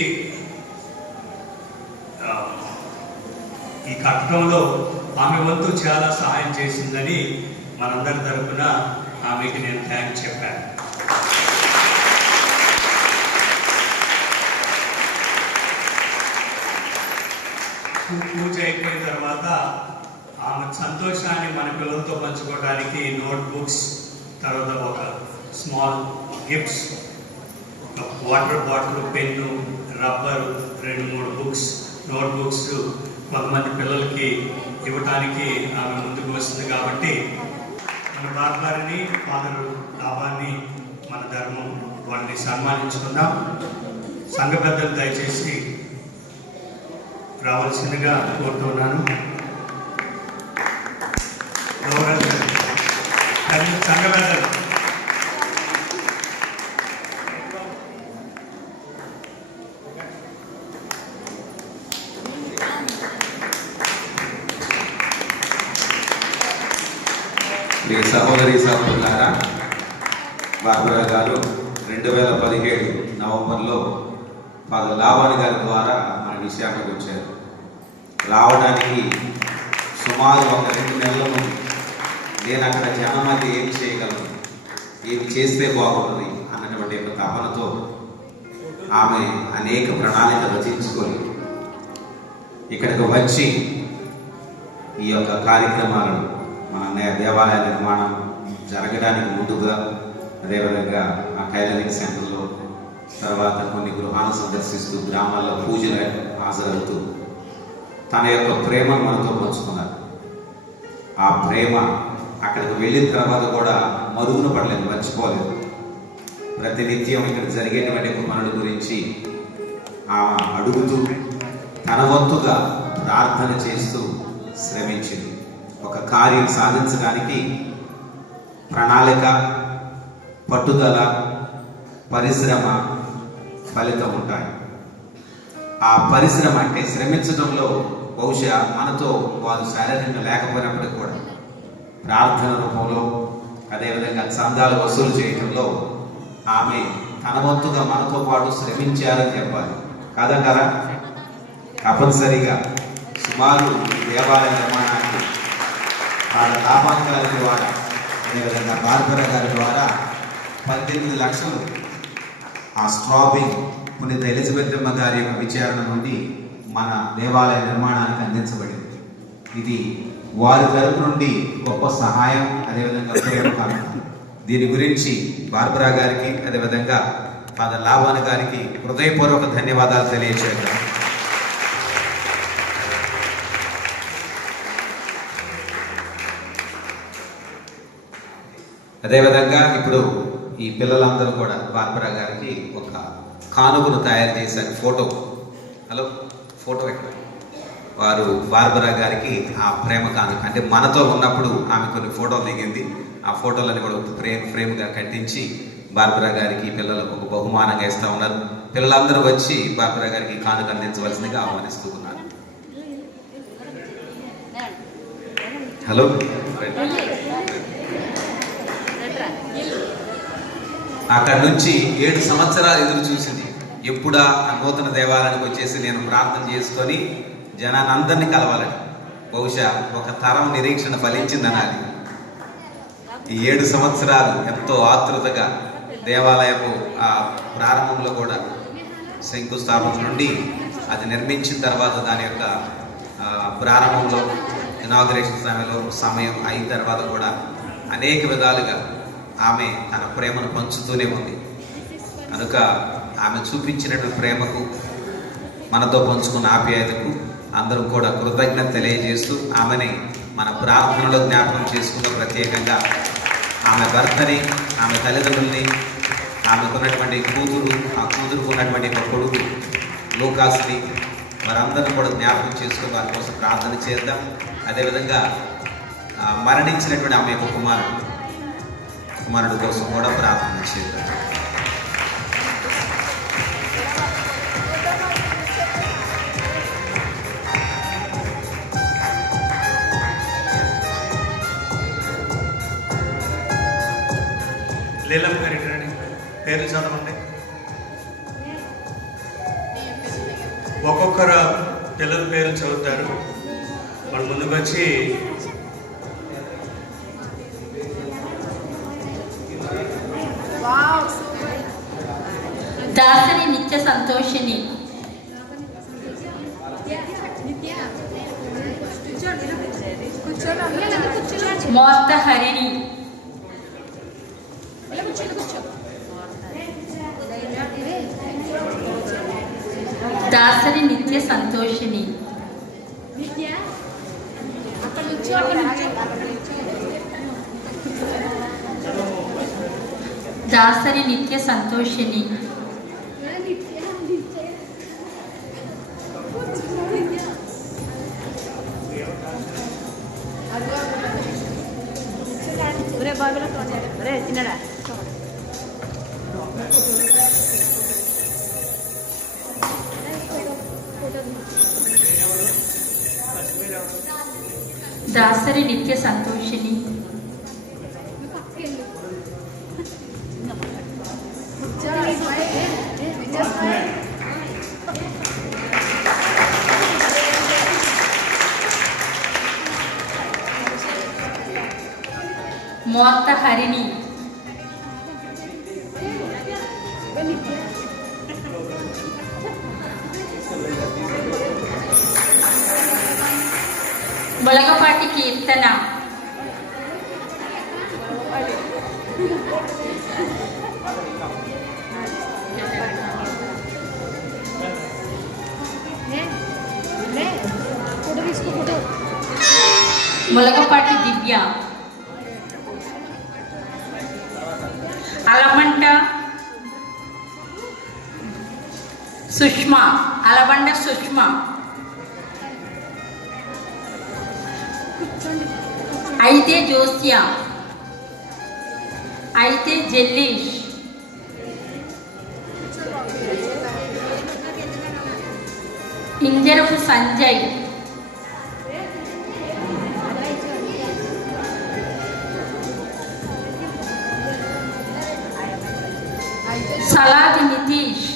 ఈ కట్టడంలో ఆమె వంతు చాలా సహాయం చేసిందని మనందరి తరఫున ఆమెకి నేను థ్యాంక్స్ చెప్పాను. పూజ అయిపోయిన తర్వాత ఆమె సంతోషాన్ని మన పిల్లలతో పంచుకోవడానికి నోట్ బుక్స్, తర్వాత ఒక స్మాల్ గిఫ్ట్స్, ఒక water bottle, pen, rubber, 2-3 books, note books కొంతమంది పిల్లలకి ఇవ్వటానికి ఆమె ముందుకు వస్తుంది. కాబట్టి మన బార్బారిని, ఫాదర్ లాబాన్ని, మన ధర్మం వాళ్ళని సన్మానించుకుందాం. సంఘ పెద్దలు దయచేసి రావాల్సిందిగా కోరుతున్నాను. సంఘ పెద్దలు సహోదరి సహోదరులారా, బార్బరా గారు 2017 నవంబర్లో ఫాదర్ లాబాన్ గారి ద్వారా మన విశాఖకు వచ్చారు. రావడానికి సుమారు 1-2 నెలల ముందు నేను అక్కడ జనం మధ్య ఏం చేయగలను, ఏమి చేస్తే బాగుంటుంది అన్నటువంటి ఒక తపనతో ఆమె అనేక ప్రణాళిక రచించుకొని ఇక్కడికి వచ్చి ఈ యొక్క కార్యక్రమాలను మన దేవాలయ నిర్మాణం జరగడానికి ముందుగా, అదేవిధంగా ఆ టైలరింగ్ సెంటర్లో, తర్వాత కొన్ని గృహాలను సందర్శిస్తూ గ్రామాల్లో పూజలు హాజరవుతూ తన యొక్క ప్రేమను మనతో పంచుకున్నారు. ఆ ప్రేమ అక్కడికి వెళ్ళిన తర్వాత కూడా మరుగున పడలేదు, మర్చిపోలేదు. ప్రతినిత్యం ఇక్కడ జరిగేటువంటి పనుల గురించి ఆమె అడుగుతూ తన వంతుగా ప్రార్థన చేస్తూ శ్రమించింది. ఒక కార్యం సాధించడానికి ప్రణాళిక, పట్టుదల, పరిశ్రమ ఫలితం ఉంటాయి. ఆ పరిశ్రమ అంటే శ్రమించడంలో బహుశా మనతో వారు శారీరకంగా లేకపోయినప్పటికీ కూడా ప్రార్థన రూపంలో, అదేవిధంగా చందాలు వసూలు చేయడంలో ఆమె తన వంతుగా మనతో పాటు శ్రమించారని చెప్పాలి. కాదంటారా? తప్పనిసరిగా సుమారు దేవాలయ నిర్మాణానికి వాళ్ళ లాభాన్ గారి ద్వారా, అదేవిధంగా బార్బరా గారి ద్వారా 18 లక్షలు ఆ స్ట్రాబింగ్ పునీత ఎలిజబెత్ అమ్మ గారి యొక్క విచారణ నుండి మన దేవాలయ నిర్మాణానికి అందించబడింది. ఇది వారి తరపు నుండి గొప్ప సహాయం, అదేవిధంగా ప్రేమ కారణం. దీని గురించి బార్బరా గారికి, అదేవిధంగా ఫాదర్ లావాన్ గారికి హృదయపూర్వక ధన్యవాదాలు తెలియజేద్దాం. అదేవిధంగా ఇప్పుడు ఈ పిల్లలందరూ కూడా బార్బరా గారికి ఒక కానుకను తయారు చేశారు. ఫోటో ఎక్కడ వారు బార్బరా గారికి ఆ ప్రేమ కానుక అంటే మనతో ఉన్నప్పుడు ఆమె కొన్ని ఫోటోలు దిగింది. ఆ ఫోటోలని కూడా ఫ్రేమ్గా కట్టించి బార్బరా గారికి పిల్లలకు ఒక బహుమానంగా ఇస్తూ ఉన్నారు. పిల్లలందరూ వచ్చి బార్బరా గారికి కానుక అందించవలసిందిగా ఆహ్వానిస్తూ ఉన్నారు. హలో, అక్కడి నుంచి 7 సంవత్సరాలు ఎదురు చూసింది. ఎప్పుడా ఆ నూతన దేవాలయానికి వచ్చేసి నేను ప్రార్థన చేసుకొని జనాన్ని అందరినీ కలవాలని. బహుశా ఒక తరం నిరీక్షణ ఫలించిందనాలి. ఈ 7 సంవత్సరాలు ఎంతో ఆతృతగా దేవాలయపు ఆ ప్రారంభంలో కూడా శంకుస్థాపన నుండి అది నిర్మించిన తర్వాత దాని యొక్క ప్రారంభంలో ఇనాగరేషన్ సమయం అయిన తర్వాత కూడా అనేక విధాలుగా ఆమె తన ప్రేమను పంచుతూనే ఉంది. కనుక ఆమె చూపించినటువంటి ప్రేమకు, మనతో పంచుకున్న ఆప్యాయతకు అందరూ కూడా కృతజ్ఞత తెలియజేస్తూ ఆమెని మన ప్రార్థనలో జ్ఞాపకం చేసుకున్న ప్రత్యేకంగా ఆమె భర్తని, ఆమె తల్లిదండ్రుల్ని, ఆమెకున్నటువంటి కూతురు, ఆ కూతురుకు ఉన్నటువంటి ఒక కొడుకు లూకాస్ని, వారందరినీ కూడా జ్ఞాపకం చేసుకుని వారి కోసం ప్రార్థన చేద్దాం. అదేవిధంగా మరణించినటువంటి ఆమె యొక్క కుమారుడు కోసం కూడా ప్రార్థన చేద్దాం. లీలం గారి పేర్లు చదవండి. ఒక్కొక్కరు పిల్లల పేర్లు చదువుతారు. వాళ్ళు ముందుకు వచ్చి దాసరి నిత్య సంతోషిని, మోత్త హరిణి, దాసరి నిత్య సంతోషిని, దాసరి నిత్య సంతోషిని, దాసరి నిత్య సంతోషిని, మోత్త హరిణి, మొలగపాటి కీర్తన, మొలగపాటి దివ్య, అలమంట సుష్మా, అలబండ సుష్మా, అయితే జోస్య, అయితే జెల్లీష్, ఇంజరపు సంజయ్, సలాది నితీష్,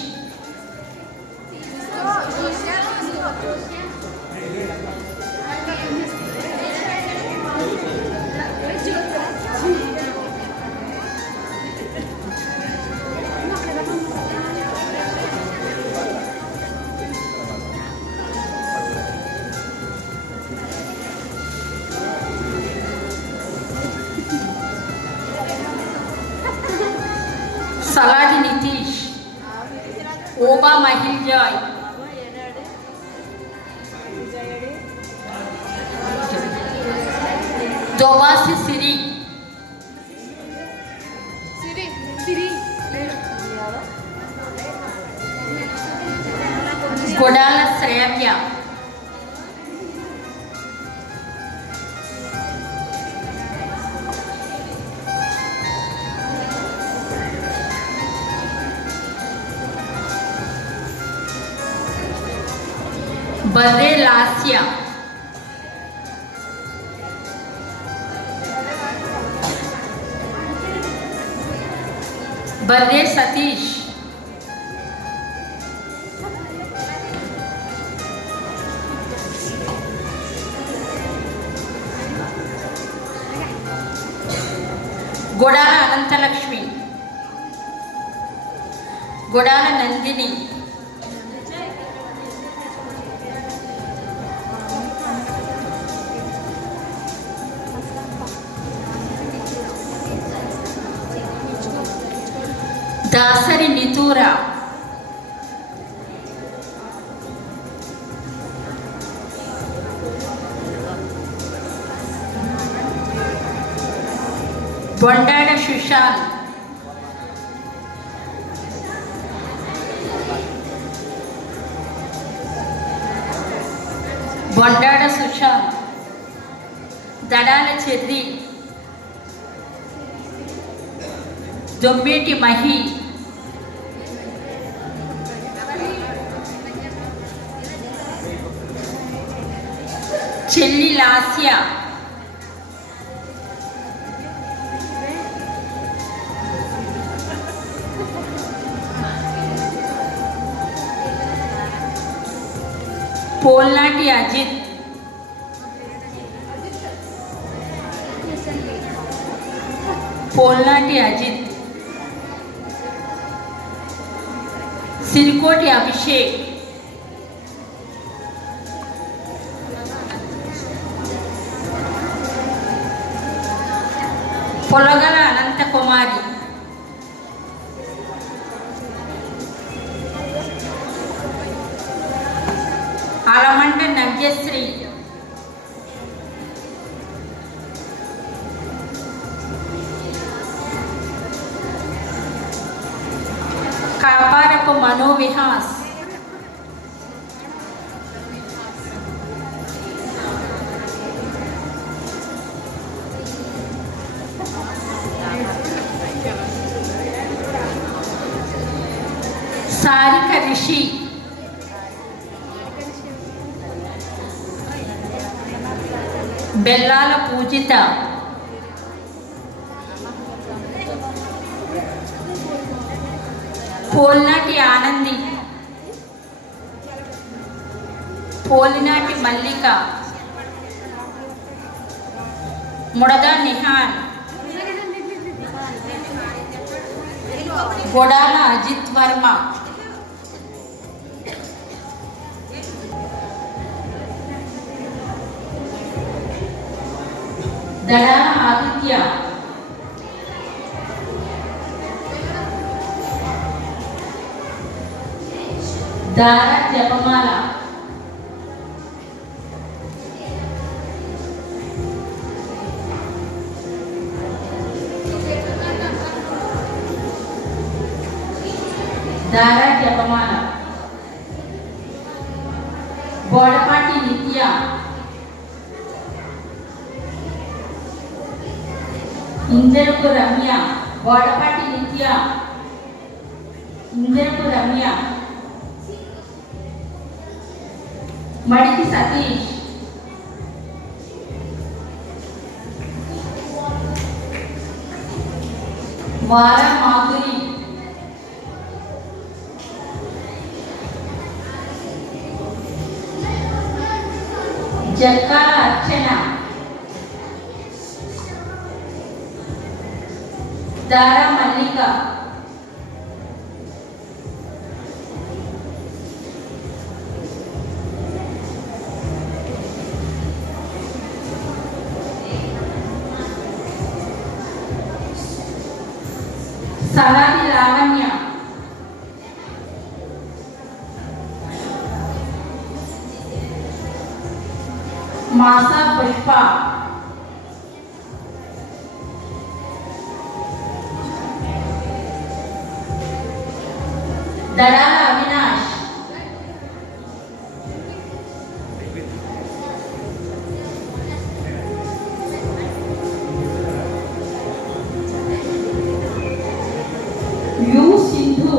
సలాది నితీష్, ఓబా మహిల్ జాయ్, దోవాసి సిరి, కొడాల శ్రావ్య, బర్రే లాస్య, బర్రే సతీష్, గొడాల అనంతలక్ష్మి, గొడాల నందిని, దాసరి నితూర, బొండాడ సుశాంత్, బొండాడ సుశాంత్, దడాల చెర్రి, దొమ్మేటి మహి, చెల్లి లాస్య, పోల్నాటి అజిత్, పోల్నాటి అజిత్, సిరికోటి అభిషేక్, పొలగల అనంతకుమారి, అలమండ నవ్యశ్రీ, కాపారపు మనోవిహాస్, సారిక రిషి, బెల్లాల పూజిత, పోల్నాటి ఆనంది, పోలినాటి మల్లిక, ముడదా నిహాన్, గొడాల అజిత్ వర్మ, దడాల ఆదిత్య, దార జపమాల, దార జపమాల, బోడపాటి నిత్య, ఇంజరపు రమ్య, బోడపాటి నిత్య, ఇంజరపు రమ్య, మడికి సతీష్, వార మాధురి, జక్కాల అర్చన, దారా మల్లిక, సలాది లావణ్య, మాసా పుష్ప, దడాల అవినాష్, యు సింధు,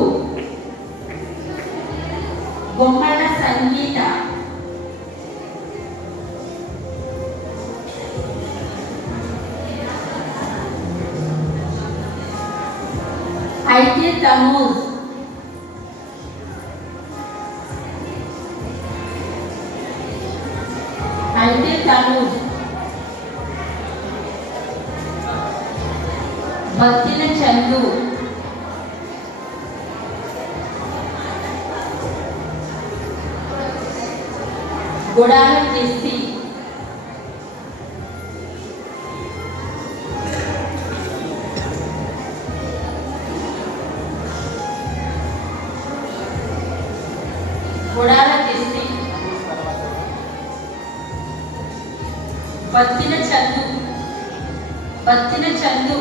బొమ్మల సంగీత, అయితే తనూజ్, బత్తిన చందు, గుడాల జెస్సి, గుడాల జెస్సి, బత్తిన చందు, బత్తిన చందు,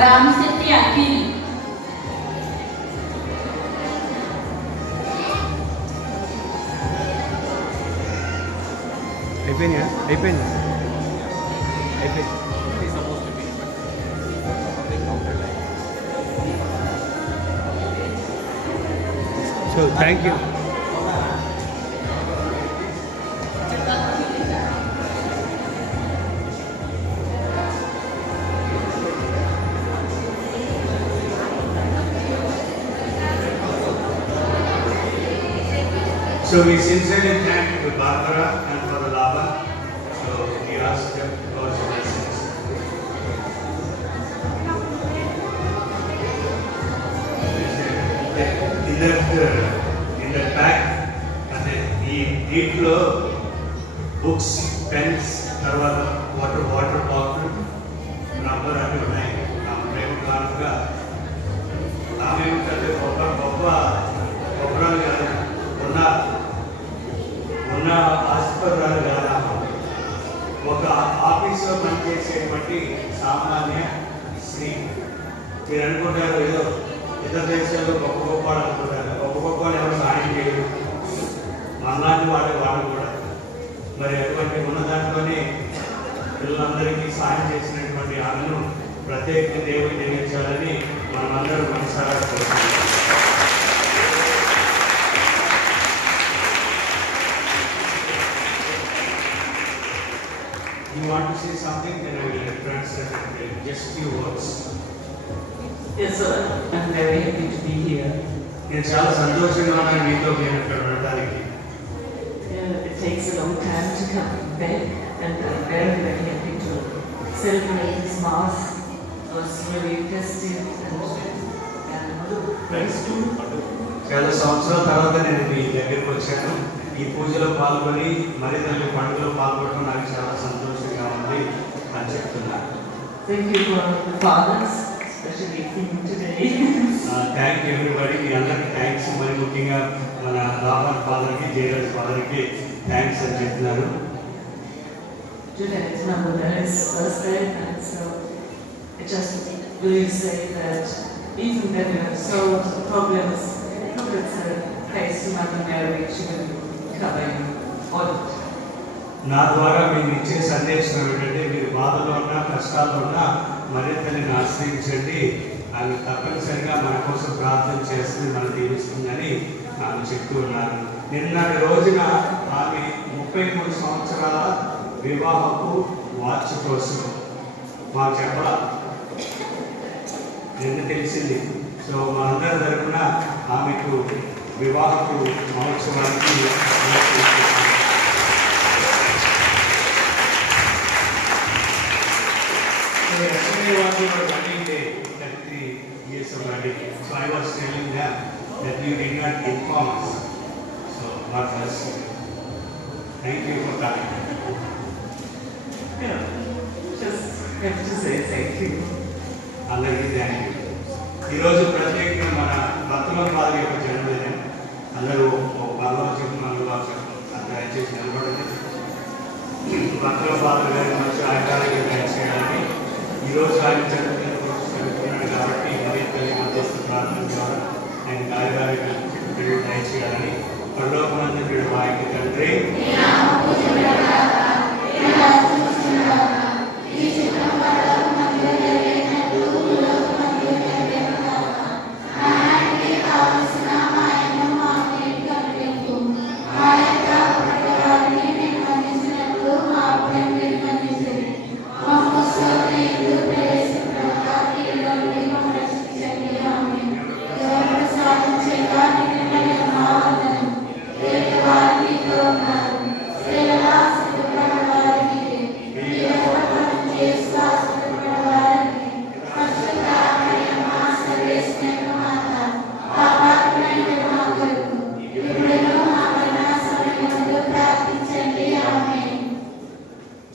రామశెట్టి అఖిల్, అయిపోయింది. So thank you. So we sincerely thank Barbara and for the Lava. So we ask them God's blessings. In the back, and the దీంట్లో books, pens, తర్వాత water bottle, rubber అవి ఉన్నాయి. నా ప్రేమ కానుక నామేమిటంటే గొప్పరాలు కాదు, ఉన్న ఆస్పత్రాలు కాదా, ఒక ఆఫీసులో పనిచేసేటువంటి సామాన్య స్త్రీ. మీరు అనుకుంటారు ఏదో ఇతర దేశాల్లో గొప్ప వాళ్ళు అనుకుంటారు. గొప్ప వాళ్ళు ఎవరు సాయం చేయరు, మనలాంటి వాళ్ళు కూడా. మరి అటువంటి ఉన్న దాంట్లోనే పిల్లలందరికీ సాయం చేసినటువంటి ఆమెను ప్రత్యేక దేవుడు నియమించాలని మనమందరం మనసారా కోరుతున్నాం. You want to say something? Then I will translate it in just few words. Yes, sir. I'm very happy to be here. నేను చాలా సంతోషంగా ఉన్నాను మీతో నేను ఇక్కడ ఉండడానికి. It takes a long time to come back, and I'm very, very happy to celebrate this Mass. It was really festive and చాలా సంవత్సరాల తర్వాత నేను మీ దగ్గరికి వచ్చాను. ఈ పూజలో పాల్గొని మరి తల్లి పండుగలో పాల్గొనడం నాకు చాలా సంతోషంగా ఉంది అని చెప్తున్నాను. thank you for the fathers, especially today. Thank you everybody. మీ అందరికీ థ్యాంక్స్. మరి ముఖ్యంగా మన రాబర్ట్ ఫాదర్కి, జయరాజ్ ఫాదర్కి థ్యాంక్స్ అని చెప్తున్నారు. Today is my mother's birthday, and so I just will say that even when we have solved the problems faced Mother Mary, she will cover you all. నా ద్వారా మీకు ఇచ్చే సందేశం ఏమిటంటే, మీరు కష్టాల్లో ఉన్నా మరియ తల్లిని ఆశ్రయించండి, ఆమె తప్పనిసరిగా మన కోసం ప్రార్థన చేస్తుంది, మనం దీవిస్తుందని ఆమె చెప్తూ ఉన్నారు. నిన్నటి రోజున ఆమె 33 సంవత్సరాల వివాహపు వార్షికోత్సవం మాకు చెప్పాల నిన్న తెలిసింది. సో మా అందరి తరఫున ఆమెకు వివాహపు మహోత్సవానికి yesterday was your wedding day, 33 years of wedding. So I was telling them that you did not inform us. So God bless you. Thank you for coming. Yeah, just have to say thank you. అందరికీ thank you. ఈరోజు ప్రత్యేకంగా మన భక్తుల వారి యొక్క జన్మదినం. అందరూ ఒక బాగా చెప్పిన అనుభవం చెప్పండి, దయచేసి నిలబడండి. భక్తుల ఫాదర్ గారి మంచి ఆయుధాలకి దయచేయడానికి ఈరోజు ఆయన జన్మదినం జరుగుతున్నాడు కాబట్టి మరియు తల్లి మధ్యస్థ ప్రార్థన ద్వారా ఆయన కార్యగారికి దయచేయాలని పరలోకమందుడు వారికి తండ్రి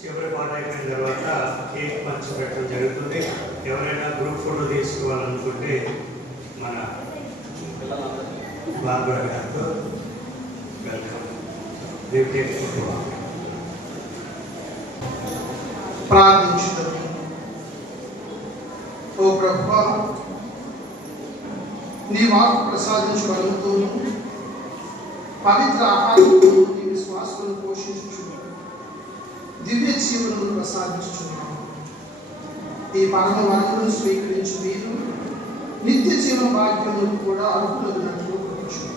చివరి పాట అయిపోయిన తర్వాత కేక్ పంచిపెట్టడం జరుగుతుంది. ఎవరైనా గ్రూప్ ఫోటో తీసుకోవాలనుకుంటే మన బాబురా గారితో వెల్కమ్. ప్రార్థించుదాం. ఓ ప్రభువా, నీ వాక్కు ప్రసాదించు వరముతోను పవిత్ర ఆహారంతోను నీ విశ్వాసులను పోషించుచున్నాను, దివ్య జీవనమును ప్రసాదించుచున్నాను. ఈ పరమ వరములను స్వీకరించి మీరు నిత్య జీవన భాగ్యమును కూడా అర్హులగినట్లు కూర్చు.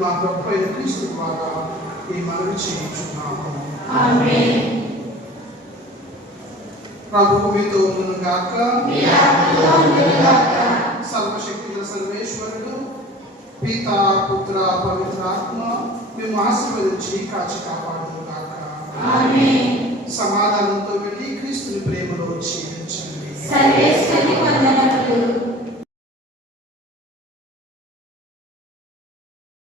మా ప్రభు అయిన క్రీస్తు ద్వారా ఈ మనవి చేయించున్నాము. ప్రభువు మీతో ఉండును గాక. సర్వశక్తిగల సర్వేశ్వరుడు పితా పుత్ర పవిత్రాత్మ మేము ఆశీర్వదించి కాచి కాపాడును గాక. సమాధానంతో వెళ్ళి క్రీస్తుని ప్రేమలో జీవించండి. సర్వేశ్వరుని వందనములు.